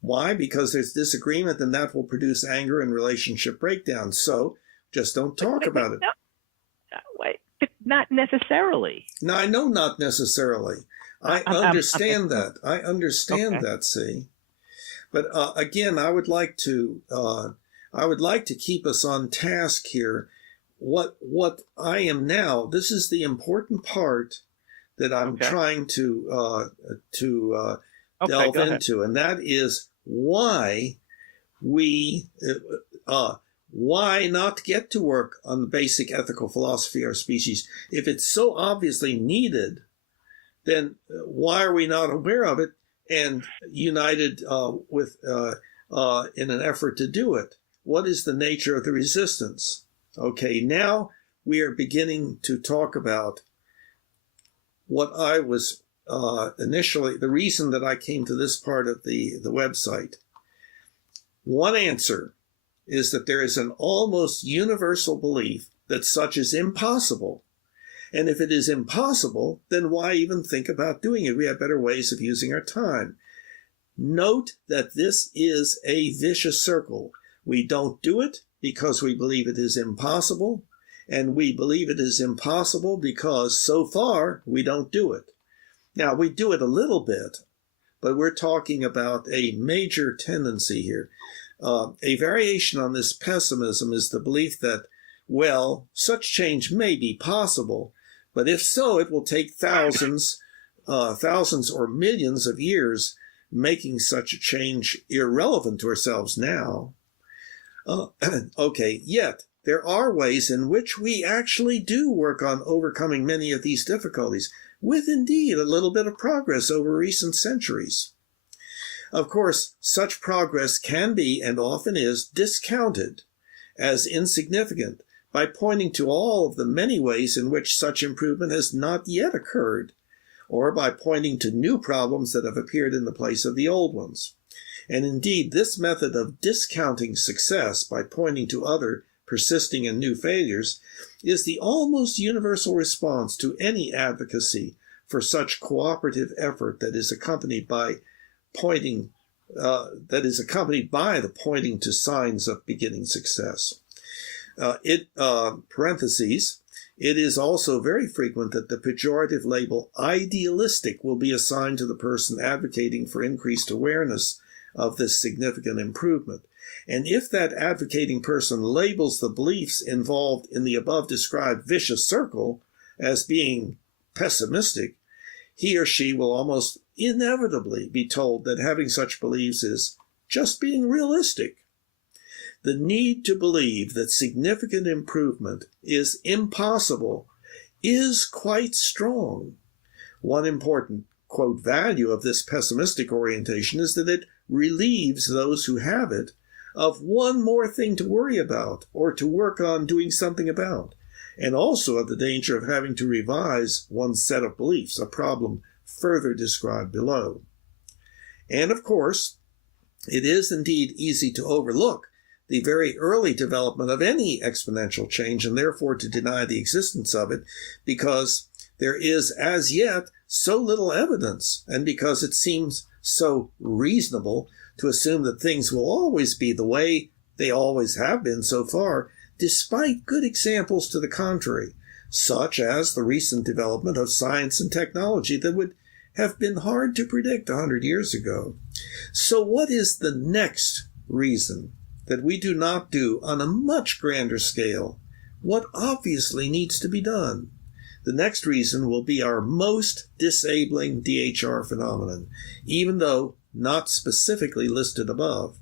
Why? Because there's disagreement, and that will produce anger and relationship breakdown. So just don't talk about it. No, but not necessarily. No, I know not necessarily. I understand that. I understand that. See, but again, I would like to keep us on task here. What I am now. This is the important part that I'm trying to delve into, and that is why why not get to work on the basic ethical philosophy of our species if it's so obviously needed. Then why are we not aware of it and united in an effort to do it? What is the nature of the resistance? Okay, now we are beginning to talk about what I was initially, the reason that I came to this part of the website. One answer is that there is an almost universal belief that such is impossible. And if it is impossible, then why even think about doing it? We have better ways of using our time. Note that this is a vicious circle. We don't do it because we believe it is impossible, and we believe it is impossible because so far we don't do it. Now, we do it a little bit, but we're talking about a major tendency here. A variation on this pessimism is the belief that, well, such change may be possible, but if so, it will take thousands or millions of years, making such a change irrelevant to ourselves now. Yet there are ways in which we actually do work on overcoming many of these difficulties, with indeed a little bit of progress over recent centuries. Of course, such progress can be, and often is, discounted as insignificant by pointing to all of the many ways in which such improvement has not yet occurred, or by pointing to new problems that have appeared in the place of the old ones. And indeed, this method of discounting success by pointing to other persisting and new failures is the almost universal response to any advocacy for such cooperative effort that is accompanied by the pointing to signs of beginning success. Parentheses, it is also very frequent that the pejorative label idealistic will be assigned to the person advocating for increased awareness of this significant improvement. And if that advocating person labels the beliefs involved in the above described vicious circle as being pessimistic, he or she will almost inevitably be told that having such beliefs is just being realistic. The need to believe that significant improvement is impossible is quite strong. One important, quote, value of this pessimistic orientation is that it relieves those who have it of one more thing to worry about or to work on doing something about, and also of the danger of having to revise one's set of beliefs, a problem further described below. And of course, it is indeed easy to overlook the very early development of any exponential change and therefore to deny the existence of it because there is as yet so little evidence and because it seems so reasonable to assume that things will always be the way they always have been so far, despite good examples to the contrary, such as the recent development of science and technology that would have been hard to predict 100 years ago. So what is the next reason that we do not do on a much grander scale what obviously needs to be done? The next reason will be our most disabling DHR phenomenon, even though not specifically listed above.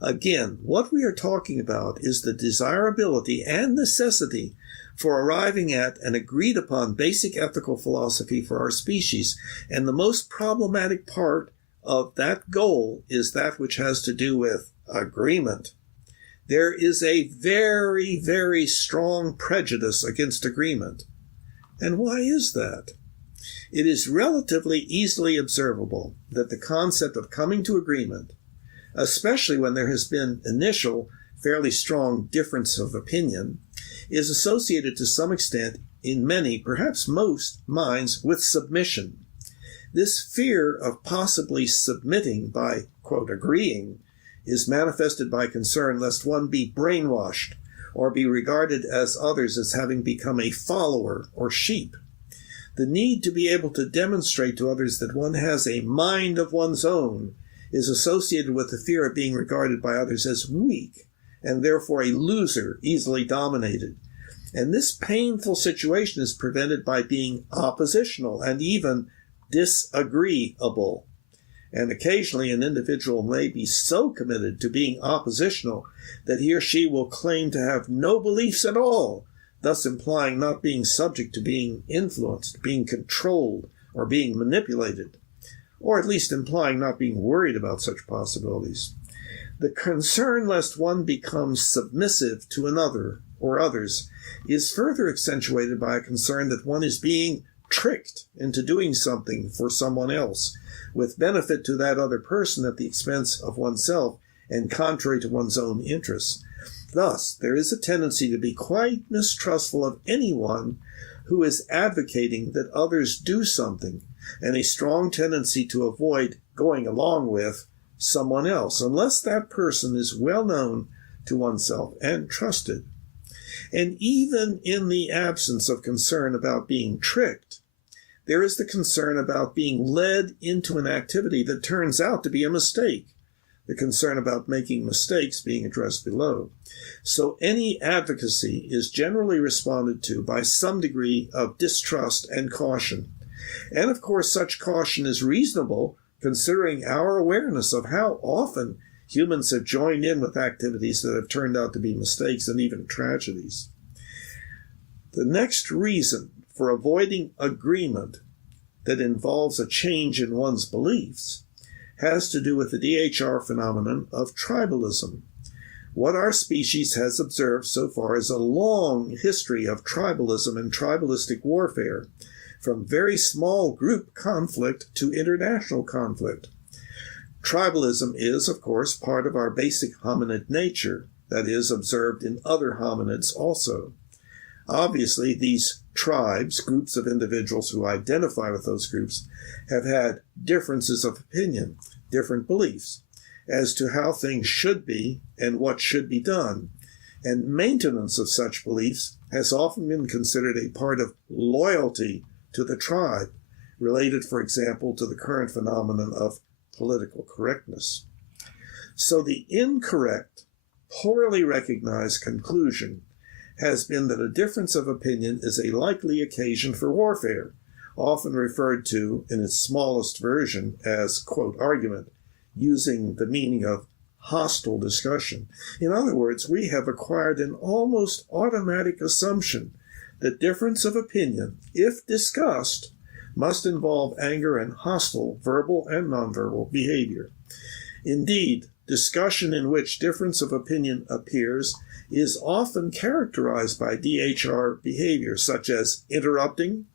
Again, what we are talking about is the desirability and necessity for arriving at an agreed-upon basic ethical philosophy for our species, and the most problematic part of that goal is that which has to do with agreement. There is a very, very strong prejudice against agreement. And why is that? It is relatively easily observable that the concept of coming to agreement, especially when there has been initial, fairly strong difference of opinion, is associated to some extent in many, perhaps most, minds with submission. This fear of possibly submitting by, quote, agreeing, is manifested by concern lest one be brainwashed or be regarded as others as having become a follower or sheep. The need to be able to demonstrate to others that one has a mind of one's own is associated with the fear of being regarded by others as weak and therefore a loser, easily dominated. And this painful situation is prevented by being oppositional and even disagreeable. And occasionally an individual may be so committed to being oppositional that he or she will claim to have no beliefs at all, thus implying not being subject to being influenced, being controlled, or being manipulated, or at least implying not being worried about such possibilities. The concern lest one becomes submissive to another or others is further accentuated by a concern that one is being tricked into doing something for someone else, with benefit to that other person at the expense of oneself and contrary to one's own interests. Thus, there is a tendency to be quite mistrustful of anyone who is advocating that others do something, and a strong tendency to avoid going along with someone else, unless that person is well known to oneself and trusted. And even in the absence of concern about being tricked, there is the concern about being led into an activity that turns out to be a mistake, the concern about making mistakes being addressed below. So any advocacy is generally responded to by some degree of distrust and caution. And of course, such caution is reasonable considering our awareness of how often humans have joined in with activities that have turned out to be mistakes and even tragedies. The next reason for avoiding agreement that involves a change in one's beliefs has to do with the DHR phenomenon of tribalism. What our species has observed so far is a long history of tribalism and tribalistic warfare, from very small group conflict to international conflict. Tribalism is, of course, part of our basic hominid nature, that is, observed in other hominids also. Obviously, these tribes, groups of individuals who identify with those groups, have had differences of opinion, different beliefs, as to how things should be and what should be done. And maintenance of such beliefs has often been considered a part of loyalty to the tribe, related, for example, to the current phenomenon of political correctness. So the incorrect, poorly recognized conclusion has been that a difference of opinion is a likely occasion for warfare, often referred to in its smallest version as, quote, argument, using the meaning of hostile discussion. In other words, we have acquired an almost automatic assumption that difference of opinion, if discussed, must involve anger and hostile verbal and nonverbal behavior. Indeed, discussion in which difference of opinion appears is often characterized by DHR behavior, such as interrupting,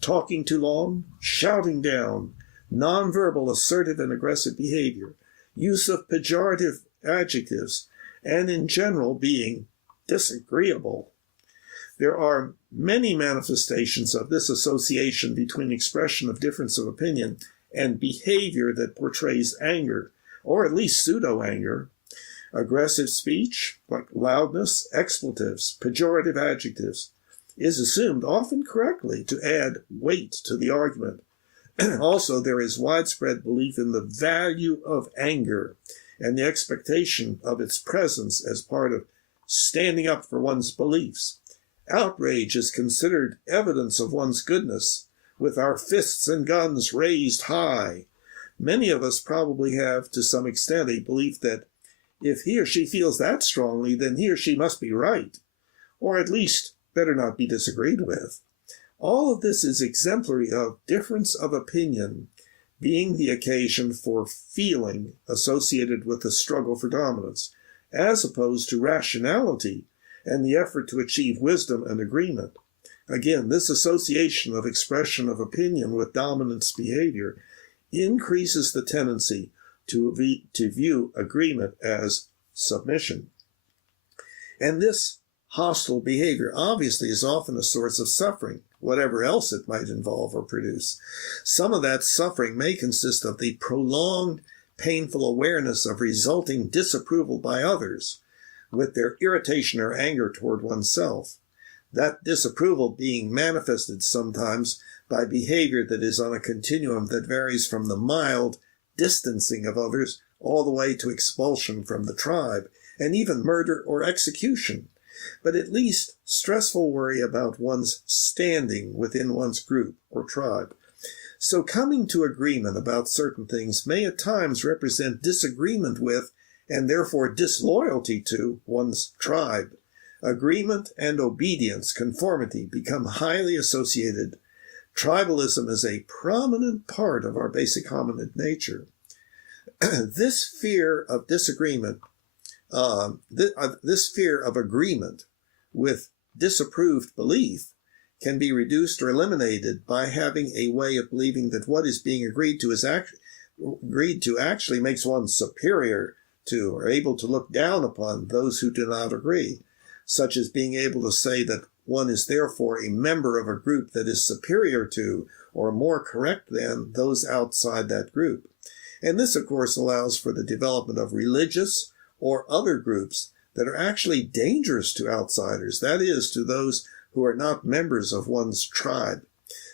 talking too long, shouting down, nonverbal, assertive, and aggressive behavior, use of pejorative adjectives, and in general being disagreeable. There are many manifestations of this association between expression of difference of opinion and behavior that portrays anger, or at least pseudo-anger. Aggressive speech, like loudness, expletives, pejorative adjectives, is assumed, often correctly, to add weight to the argument. Also, there is widespread belief in the value of anger and the expectation of its presence as part of standing up for one's beliefs. Outrage is considered evidence of one's goodness, with our fists and guns raised high. Many of us probably have, to some extent, a belief that if he or she feels that strongly, then he or she must be right, or at least better not be disagreed with. All of this is exemplary of difference of opinion being the occasion for feeling associated with the struggle for dominance, as opposed to rationality and the effort to achieve wisdom and agreement. Again, this association of expression of opinion with dominance behavior increases the tendency to view agreement as submission. And this hostile behavior obviously is often a source of suffering, whatever else it might involve or produce. Some of that suffering may consist of the prolonged, painful awareness of resulting disapproval by others, with their irritation or anger toward oneself. That disapproval being manifested sometimes by behavior that is on a continuum that varies from the mild distancing of others all the way to expulsion from the tribe, and even murder or execution, but at least stressful worry about one's standing within one's group or tribe. So coming to agreement about certain things may at times represent disagreement with, and therefore disloyalty to, one's tribe. Agreement and obedience, conformity, become highly associated. Tribalism is a prominent part of our basic hominid nature. This fear of disagreement, this fear of agreement with disapproved belief can be reduced or eliminated by having a way of believing that what is being agreed to actually makes one superior to or able to look down upon those who do not agree, such as being able to say that one is therefore a member of a group that is superior to or more correct than those outside that group. And this, of course, allows for the development of religious or other groups that are actually dangerous to outsiders, that is, to those who are not members of one's tribe.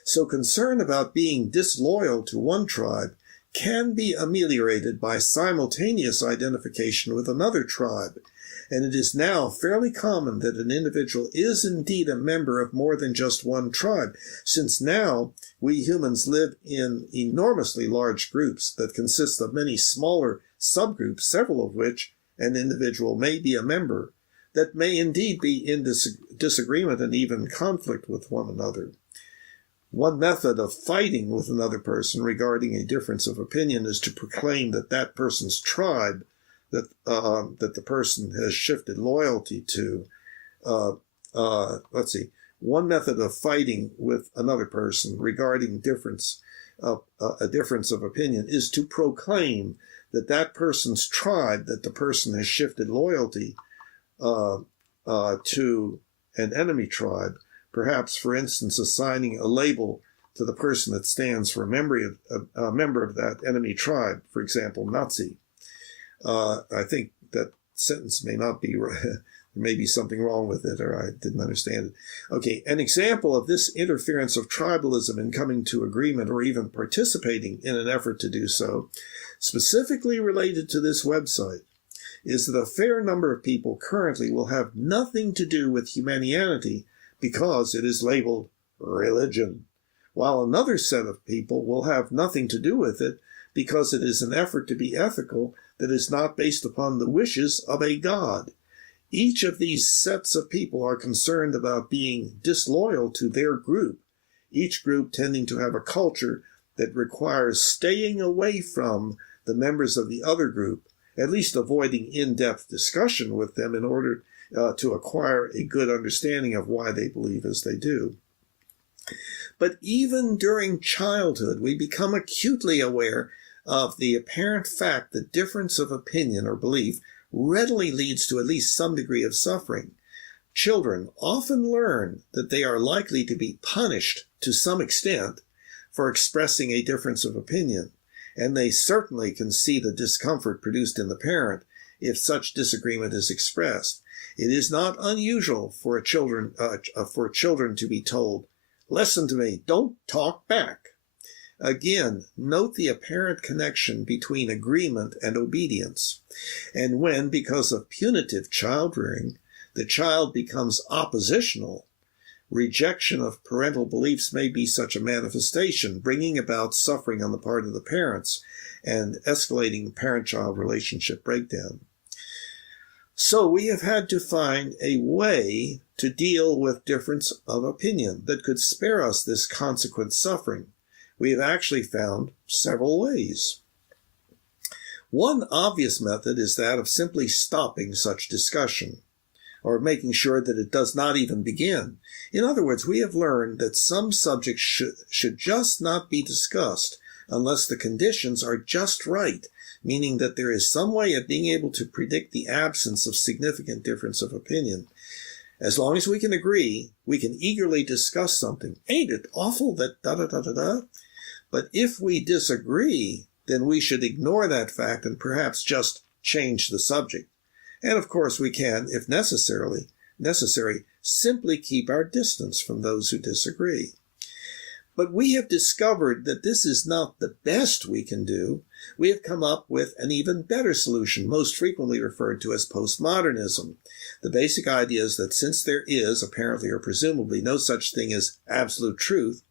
So concern about being disloyal to one tribe can be ameliorated by simultaneous identification with another tribe, and it is now fairly common that an individual is indeed a member of more than just one tribe, since now we humans live in enormously large groups that consist of many smaller subgroups, several of which an individual may be a member, that may indeed be in disagreement and even conflict with one another. One method of fighting with another person regarding a difference of opinion is to proclaim that that person's tribe that the person has shifted loyalty to. One method of fighting with another person regarding a difference of opinion is to proclaim that that person's tribe that the person has shifted loyalty to an enemy tribe, perhaps, for instance, assigning a label to the person that stands for a member of that enemy tribe, for example, Nazi. I think that sentence may not be right. There may be something wrong with it, or I didn't understand it. Okay, an example of this interference of tribalism in coming to agreement or even participating in an effort to do so, specifically related to this website, is that a fair number of people currently will have nothing to do with Humanianity because it is labeled religion, while another set of people will have nothing to do with it because it is an effort to be ethical that is not based upon the wishes of a god. Each of these sets of people are concerned about being disloyal to their group, each group tending to have a culture that requires staying away from the members of the other group, at least avoiding in-depth discussion with them in order to acquire a good understanding of why they believe as they do. But even during childhood, we become acutely aware of the apparent fact that difference of opinion or belief readily leads to at least some degree of suffering. Children often learn that they are likely to be punished to some extent for expressing a difference of opinion, and they certainly can see the discomfort produced in the parent if such disagreement is expressed. It is not unusual for children to be told, "Listen to me, don't talk back." Again, note the apparent connection between agreement and obedience. And when, because of punitive child-rearing, the child becomes oppositional, rejection of parental beliefs may be such a manifestation, bringing about suffering on the part of the parents and escalating parent-child relationship breakdown. So we have had to find a way to deal with difference of opinion that could spare us this consequent suffering. We have actually found several ways. One obvious method is that of simply stopping such discussion, or making sure that it does not even begin. In other words, we have learned that some subjects should just not be discussed unless the conditions are just right, meaning that there is some way of being able to predict the absence of significant difference of opinion. As long as we can agree, we can eagerly discuss something. Ain't it awful that da-da-da-da-da? But if we disagree, then we should ignore that fact and perhaps just change the subject. And of course we can, if necessary, simply keep our distance from those who disagree. But we have discovered that this is not the best we can do. We have come up with an even better solution, most frequently referred to as postmodernism. The basic idea is that since there is, apparently or presumably, no such thing as absolute truth,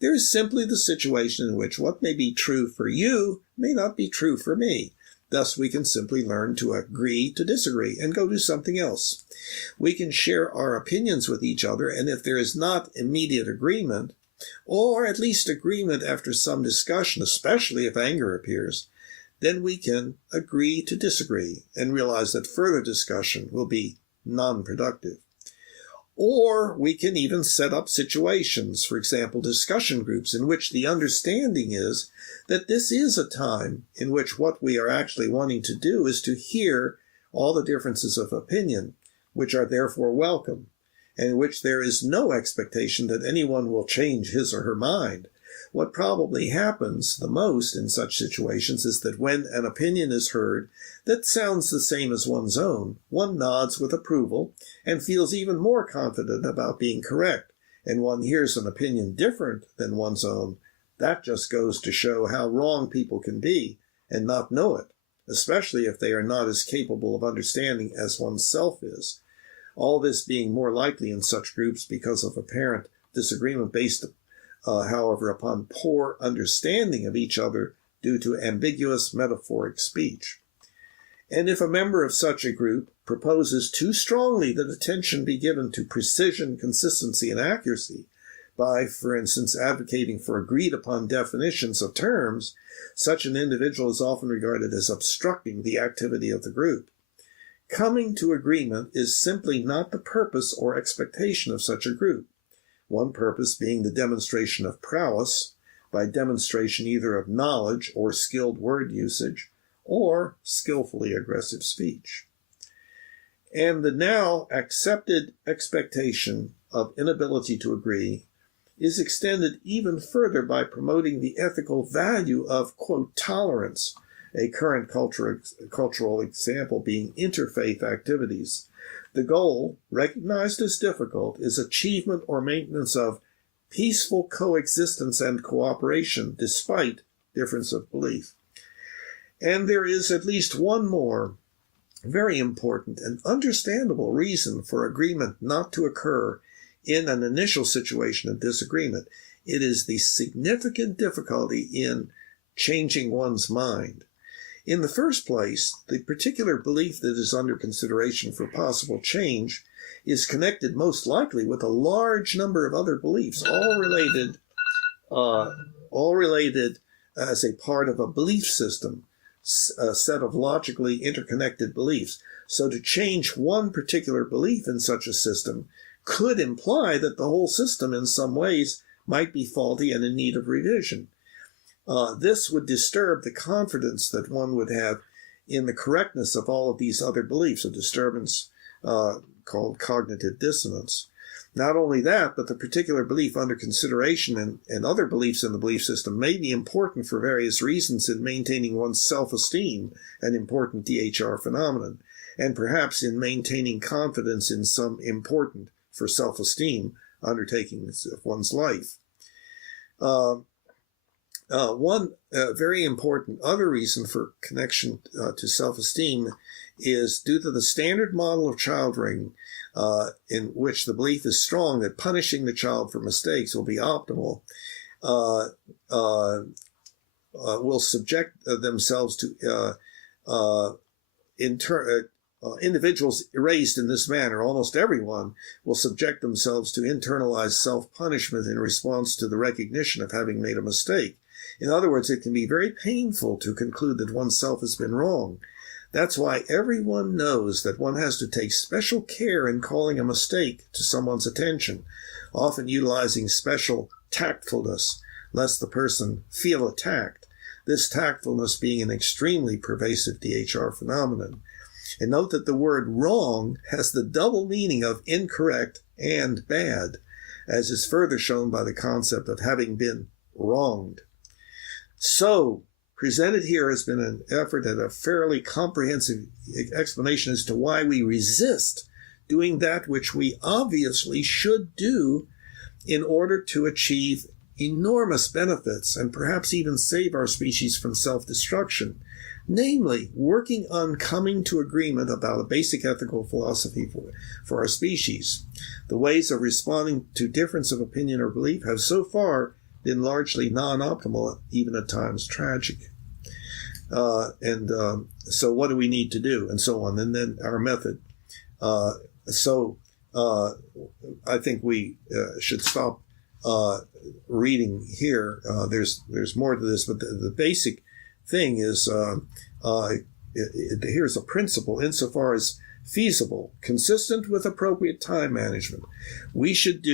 there is simply the situation in which what may be true for you may not be true for me. Thus, we can simply learn to agree to disagree and go do something else. We can share our opinions with each other, and if there is not immediate agreement, or at least agreement after some discussion, especially if anger appears, then we can agree to disagree and realize that further discussion will be non-productive. Or we can even set up situations, for example, discussion groups, in which the understanding is that this is a time in which what we are actually wanting to do is to hear all the differences of opinion, which are therefore welcome, and in which there is no expectation that anyone will change his or her mind. What probably happens the most in such situations is that when an opinion is heard that sounds the same as one's own, one nods with approval and feels even more confident about being correct. And one hears an opinion different than one's own. That just goes to show how wrong people can be and not know it, especially if they are not as capable of understanding as oneself is. All this being more likely in such groups because of apparent disagreement based, however, upon poor understanding of each other due to ambiguous metaphoric speech. And if a member of such a group proposes too strongly that attention be given to precision, consistency, and accuracy, by, for instance, advocating for agreed-upon definitions of terms, such an individual is often regarded as obstructing the activity of the group. Coming to agreement is simply not the purpose or expectation of such a group, one purpose being the demonstration of prowess, by demonstration either of knowledge or skilled word usage, or skillfully aggressive speech. And the now accepted expectation of inability to agree is extended even further by promoting the ethical value of, quote, tolerance, a current cultural example being interfaith activities. The goal, recognized as difficult, is achievement or maintenance of peaceful coexistence and cooperation despite difference of belief. And there is at least one more very important and understandable reason for agreement not to occur in an initial situation of disagreement. It is the significant difficulty in changing one's mind. In the first place, the particular belief that is under consideration for possible change is connected most likely with a large number of other beliefs, all related as a part of a belief system. set of logically interconnected beliefs. So to change one particular belief in such a system could imply that the whole system in some ways might be faulty and in need of revision. This would disturb the confidence that one would have in the correctness of all of these other beliefs, a disturbance called cognitive dissonance. Not only that, but the particular belief under consideration and other beliefs in the belief system may be important for various reasons in maintaining one's self-esteem, an important DHR phenomenon, and perhaps in maintaining confidence in some important, for self-esteem, undertaking of one's life. One very important other reason for connection to self-esteem is due to the standard model of child rearing, in which the belief is strong that punishing the child for mistakes will be optimal, will subject themselves to individuals raised in this manner, almost everyone, will subject themselves to internalized self-punishment in response to the recognition of having made a mistake. In other words, it can be very painful to conclude that oneself has been wrong. That's why everyone knows that one has to take special care in calling a mistake to someone's attention, often utilizing special tactfulness, lest the person feel attacked, this tactfulness being an extremely pervasive DHR phenomenon. And note that the word wrong has the double meaning of incorrect and bad, as is further shown by the concept of having been wronged. So, presented here has been an effort at a fairly comprehensive explanation as to why we resist doing that which we obviously should do in order to achieve enormous benefits and perhaps even save our species from self-destruction. Namely, working on coming to agreement about a basic ethical philosophy for our species. The ways of responding to difference of opinion or belief have so far been largely non-optimal, even at times tragic. So what do we need to do? And so on. And then our method. I think we should stop reading here. There's more to this, but the basic thing is here's a principle insofar as feasible, consistent with appropriate time management. We should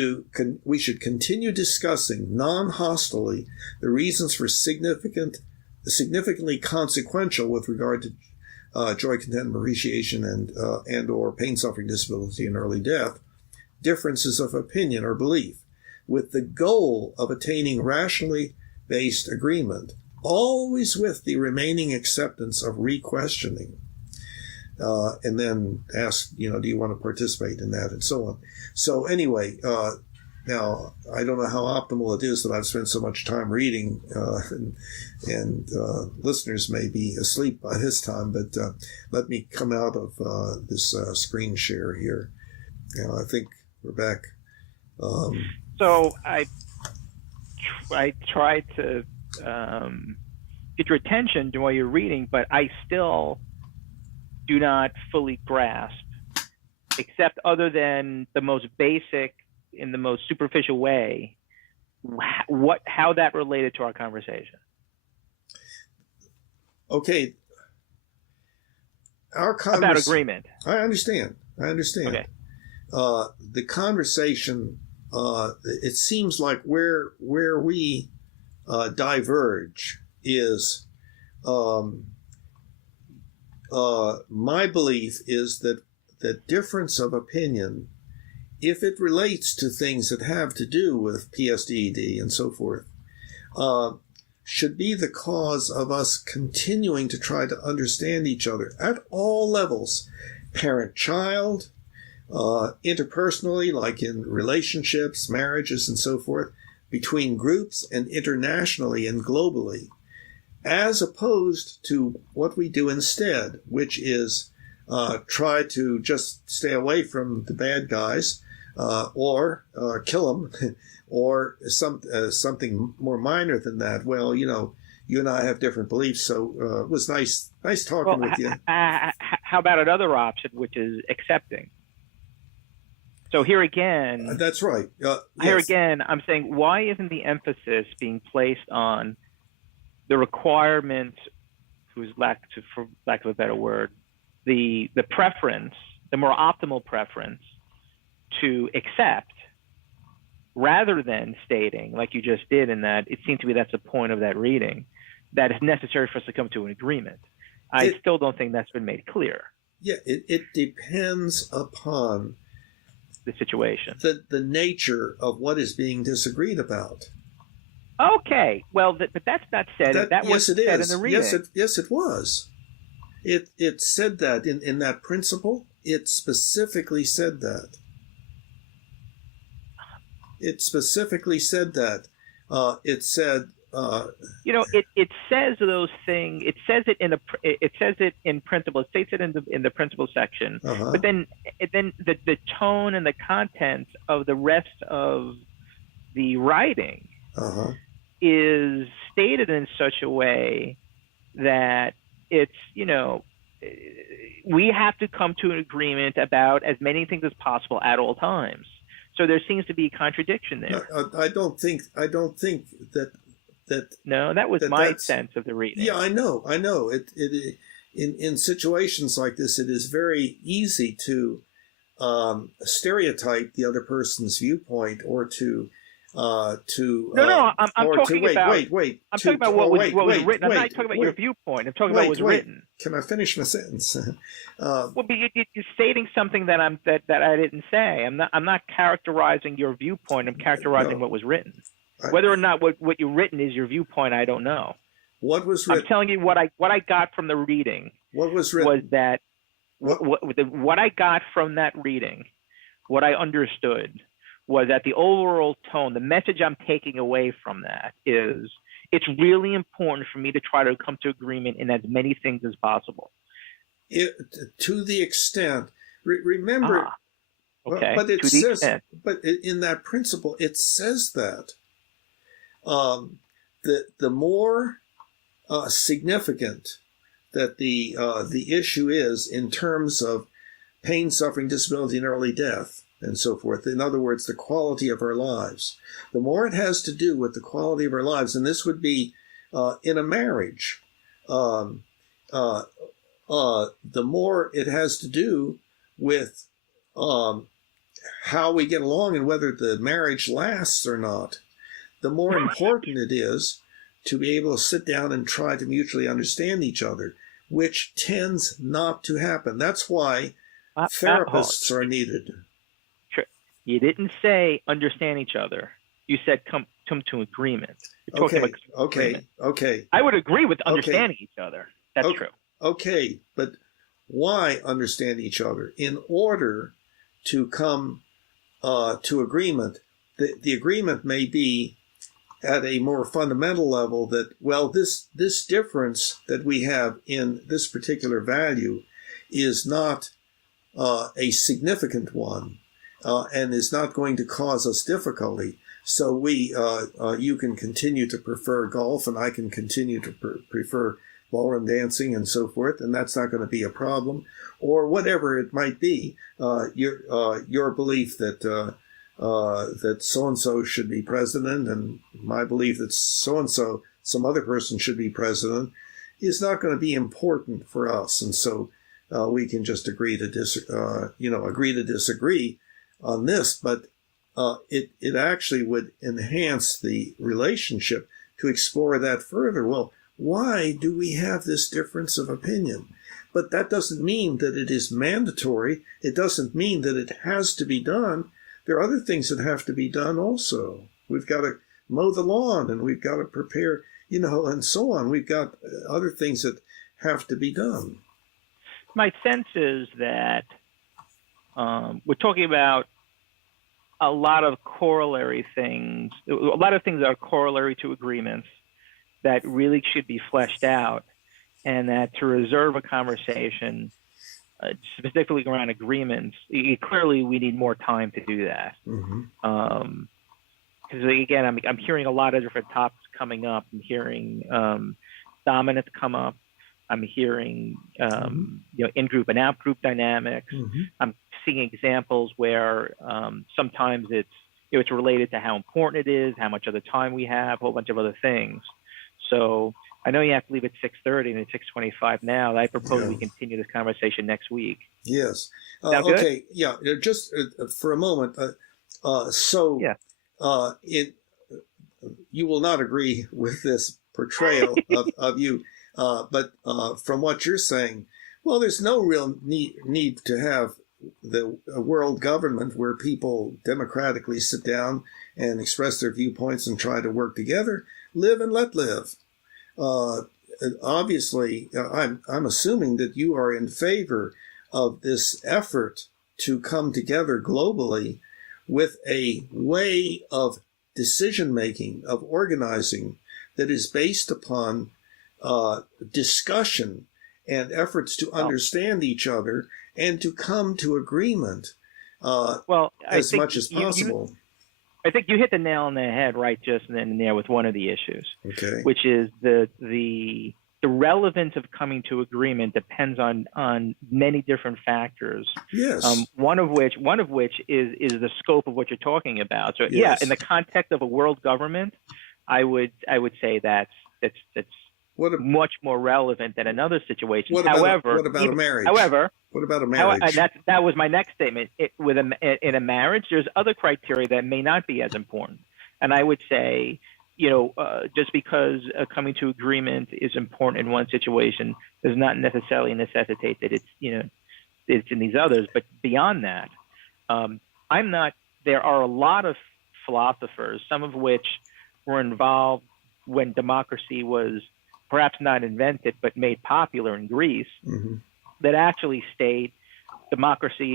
continue discussing non-hostilely the reasons for significantly consequential with regard to joy, contentment, appreciation, and or pain, suffering, disability, and early death, differences of opinion or belief, with the goal of attaining rationally based agreement, always with the remaining acceptance of re-questioning. And then ask, do you want to participate in that, and so on. So anyway, now I don't know how optimal it is that I've spent so much time reading, and listeners may be asleep by this time, but let me come out of this screen share here. I think we're back. So I tried to get your attention to while you're reading, but I still do not fully grasp, except other than the most basic, in the most superficial way, how that related to our conversation. Okay. About agreement. I understand. Okay. The conversation, it seems like where we diverge is, my belief is that difference of opinion, if it relates to things that have to do with PSDED and so forth, should be the cause of us continuing to try to understand each other at all levels, parent-child, interpersonally, like in relationships, marriages, and so forth, between groups, and internationally and globally, as opposed to what we do instead, which is try to just stay away from the bad guys, or kill them, or something more minor than that. Well, you and I have different beliefs, so it was nice talking with you. How about another option, which is accepting? So here again, that's right. Here yes. again, I'm saying, why isn't the emphasis being placed on the requirements for lack of a better word, the preference, the more optimal preference to accept, rather than stating, like you just did, in that it seemed to me that's the point of that reading, that it's necessary for us to come to an agreement. I still don't think that's been made clear. Yeah, it depends upon the situation, the nature of what is being disagreed about. Okay, well, but that's not said. That was said in the reading. Yes, it was. It said that in that principle. It specifically said that. It specifically said that. It said. It says those things. It says it in principle. It states it in the principle section. But then the tone and the content of the rest of the writing is stated in such a way that it's, we have to come to an agreement about as many things as possible at all times. So there seems to be a contradiction there. No, I don't think that. No, that was my sense of the reading. Yeah, I know. It in situations like this, it is very easy to stereotype the other person's viewpoint, or to I'm talking about what was written. I'm not talking about your viewpoint. I'm talking about what was written. Can I finish my sentence? Well, but you're stating something that I didn't say. I'm not characterizing your viewpoint. I'm characterizing what was written. Whether or not what you've written is your viewpoint, I don't know. What was written? I'm telling you what I got from the reading. What was written? Was that what I got from that reading? What I understood was that the overall tone, the message I'm taking away from that is, it's really important for me to try to come to agreement in as many things as possible. To the extent, remember. Okay. But it says, but in that principle, it says that the more significant that the issue is in terms of pain, suffering, disability, and early death, and so forth. In other words, the quality of our lives. The more it has to do with the quality of our lives, and this would be in a marriage, the more it has to do with how we get along and whether the marriage lasts or not, the more important it is to be able to sit down and try to mutually understand each other, which tends not to happen. That's why therapists are needed. Sure. You didn't say understand each other. You said come to agreement. You're talking about agreement. Okay. I would agree with understanding each other. That's true. Okay, but why understand each other? In order to come to agreement, the agreement may be at a more fundamental level that, well, this difference that we have in this particular value is not a significant one, and is not going to cause us difficulty. So you can continue to prefer golf, and I can continue to prefer ballroom dancing, and so forth, and that's not going to be a problem, or whatever it might be. Your belief that so and so should be president, and my belief that so and so, some other person, should be president, is not going to be important for us, and so we can just agree to disagree on this. But it actually would enhance the relationship to explore that further. Well, why do we have this difference of opinion? But that doesn't mean that it is mandatory. It doesn't mean that it has to be done. There are other things that have to be done also. We've got to mow the lawn, and we've got to prepare, and so on. We've got other things that have to be done. My sense is that we're talking about a lot of corollary things, a lot of things that are corollary to agreements that really should be fleshed out, and that to reserve a conversation specifically around agreements, clearly we need more time to do that. Because again, I'm hearing a lot of different topics coming up. I'm hearing dominance come up. I'm hearing in-group and out-group dynamics. I'm seeing examples where sometimes it's related to how important it is, how much other time we have, a whole bunch of other things. So I know you have to leave at 6:30 and it's 6:25 now. I propose we continue this conversation next week. Yes. Sound good? Okay. Yeah. Just for a moment. Yeah. You will not agree with this portrayal of you, but from what you're saying, well, there's no real need to have a world government where people democratically sit down and express their viewpoints and try to work together. Live and let live. Obviously, I'm assuming that you are in favor of this effort to come together globally with a way of decision-making, of organizing that is based upon discussion and efforts to understand each other and to come to agreement as much as possible. I think you hit the nail on the head right just then and there with one of the issues, okay, which is the relevance of coming to agreement depends on many different factors. Yes. One of which is the scope of what you're talking about. So yes. Yeah, in the context of a world government, I would say that's much more relevant than another situation. What about a marriage? However, what about a marriage? That was my next statement. In a marriage, there's other criteria that may not be as important. And I would say, just because coming to agreement is important in one situation does not necessarily necessitate that it's in these others. But beyond that, there are a lot of philosophers, some of which were involved when democracy was perhaps not invented, but made popular in Greece, mm-hmm. that actually state democracy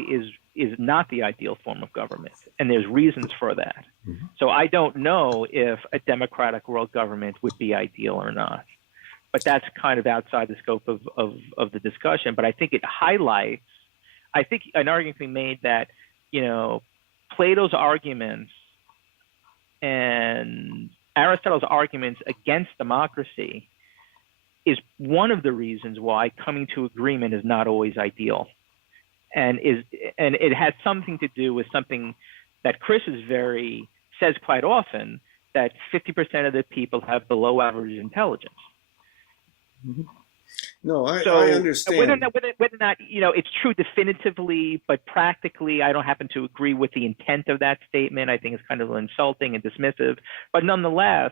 is not the ideal form of government. And there's reasons for that. Mm-hmm. So I don't know if a democratic world government would be ideal or not. But that's kind of outside the scope of the discussion. But I think it highlights, I think an argument can be made that, Plato's arguments and Aristotle's arguments against democracy is one of the reasons why coming to agreement is not always ideal. And it has something to do with something that Chris says quite often, that 50% of the people have below average intelligence. Mm-hmm. No, I understand. Whether or not it's true definitively, but practically, I don't happen to agree with the intent of that statement. I think it's kind of insulting and dismissive. But nonetheless,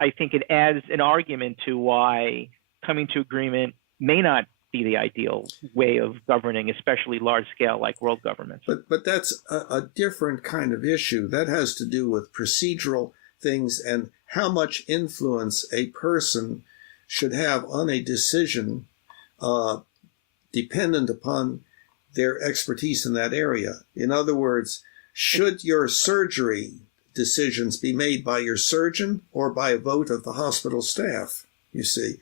I think it adds an argument to why coming to agreement may not be the ideal way of governing, especially large scale like world governments. But that's a different kind of issue. That has to do with procedural things and how much influence a person should have on a decision dependent upon their expertise in that area. In other words, should your surgery decisions be made by your surgeon or by a vote of the hospital staff, you see?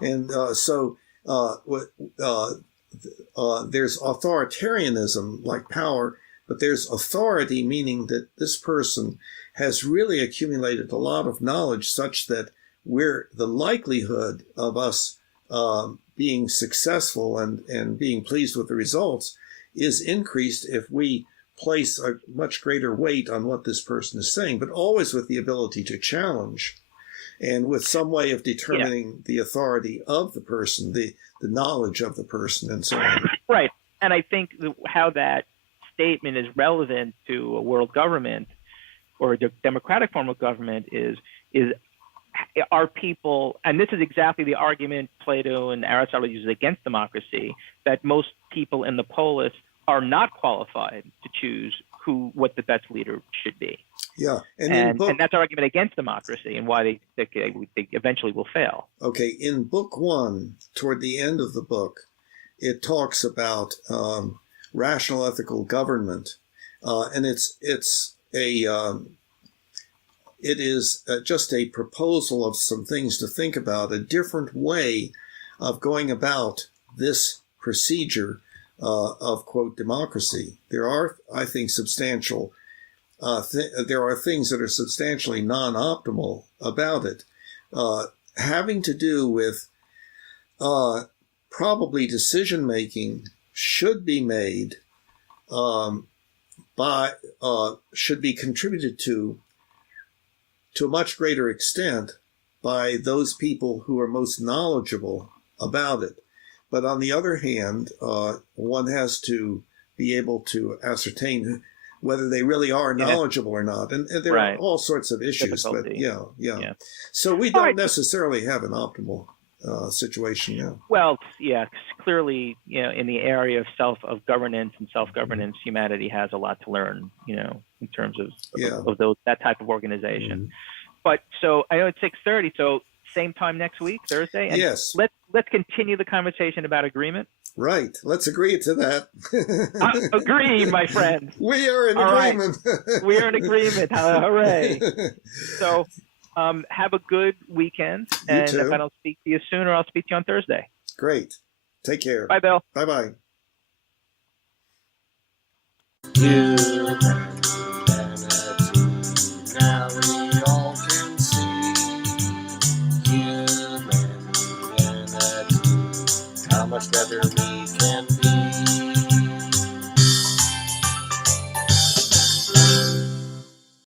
And there's authoritarianism like power, but there's authority, meaning that this person has really accumulated a lot of knowledge such that the likelihood of us being successful and being pleased with the results is increased if we place a much greater weight on what this person is saying, but always with the ability to challenge and with some way of determining the authority of the person, the knowledge of the person, and so on. Right. And I think how that statement is relevant to a world government or a democratic form of government is are people, and this is exactly the argument Plato and Aristotle uses against democracy, that most people in the polis are not qualified to choose what the best leader should be. Yeah, and that's our argument against democracy and why they eventually will fail. Okay, in book 1, toward the end of the book, it talks about rational ethical government, and it is just a proposal of some things to think about, a different way of going about this procedure of, quote, democracy. There are, I think, there are things that are substantially non-optimal about it, having to do with probably decision-making should be made should be contributed to a much greater extent by those people who are most knowledgeable about it. But on the other hand, one has to be able to ascertain whether they really are knowledgeable or not. And there are all sorts of issues. Difficulty. But yeah. So we don't necessarily have an optimal situation now. Well, yeah, clearly, in the area of governance and self-governance, humanity has a lot to learn, in terms of that type of organization. Mm-hmm. But so I know it's 6:30, so same time next week, Thursday. And yes. Let's continue the conversation about agreement. Right. Let's agree to that. Agree, my friend. We are in agreement. Right. We are in agreement. Hooray. So have a good weekend. And if I don't speak to you sooner, I'll speak to you on Thursday. Great. Take care. Bye, Bill. Bye-bye.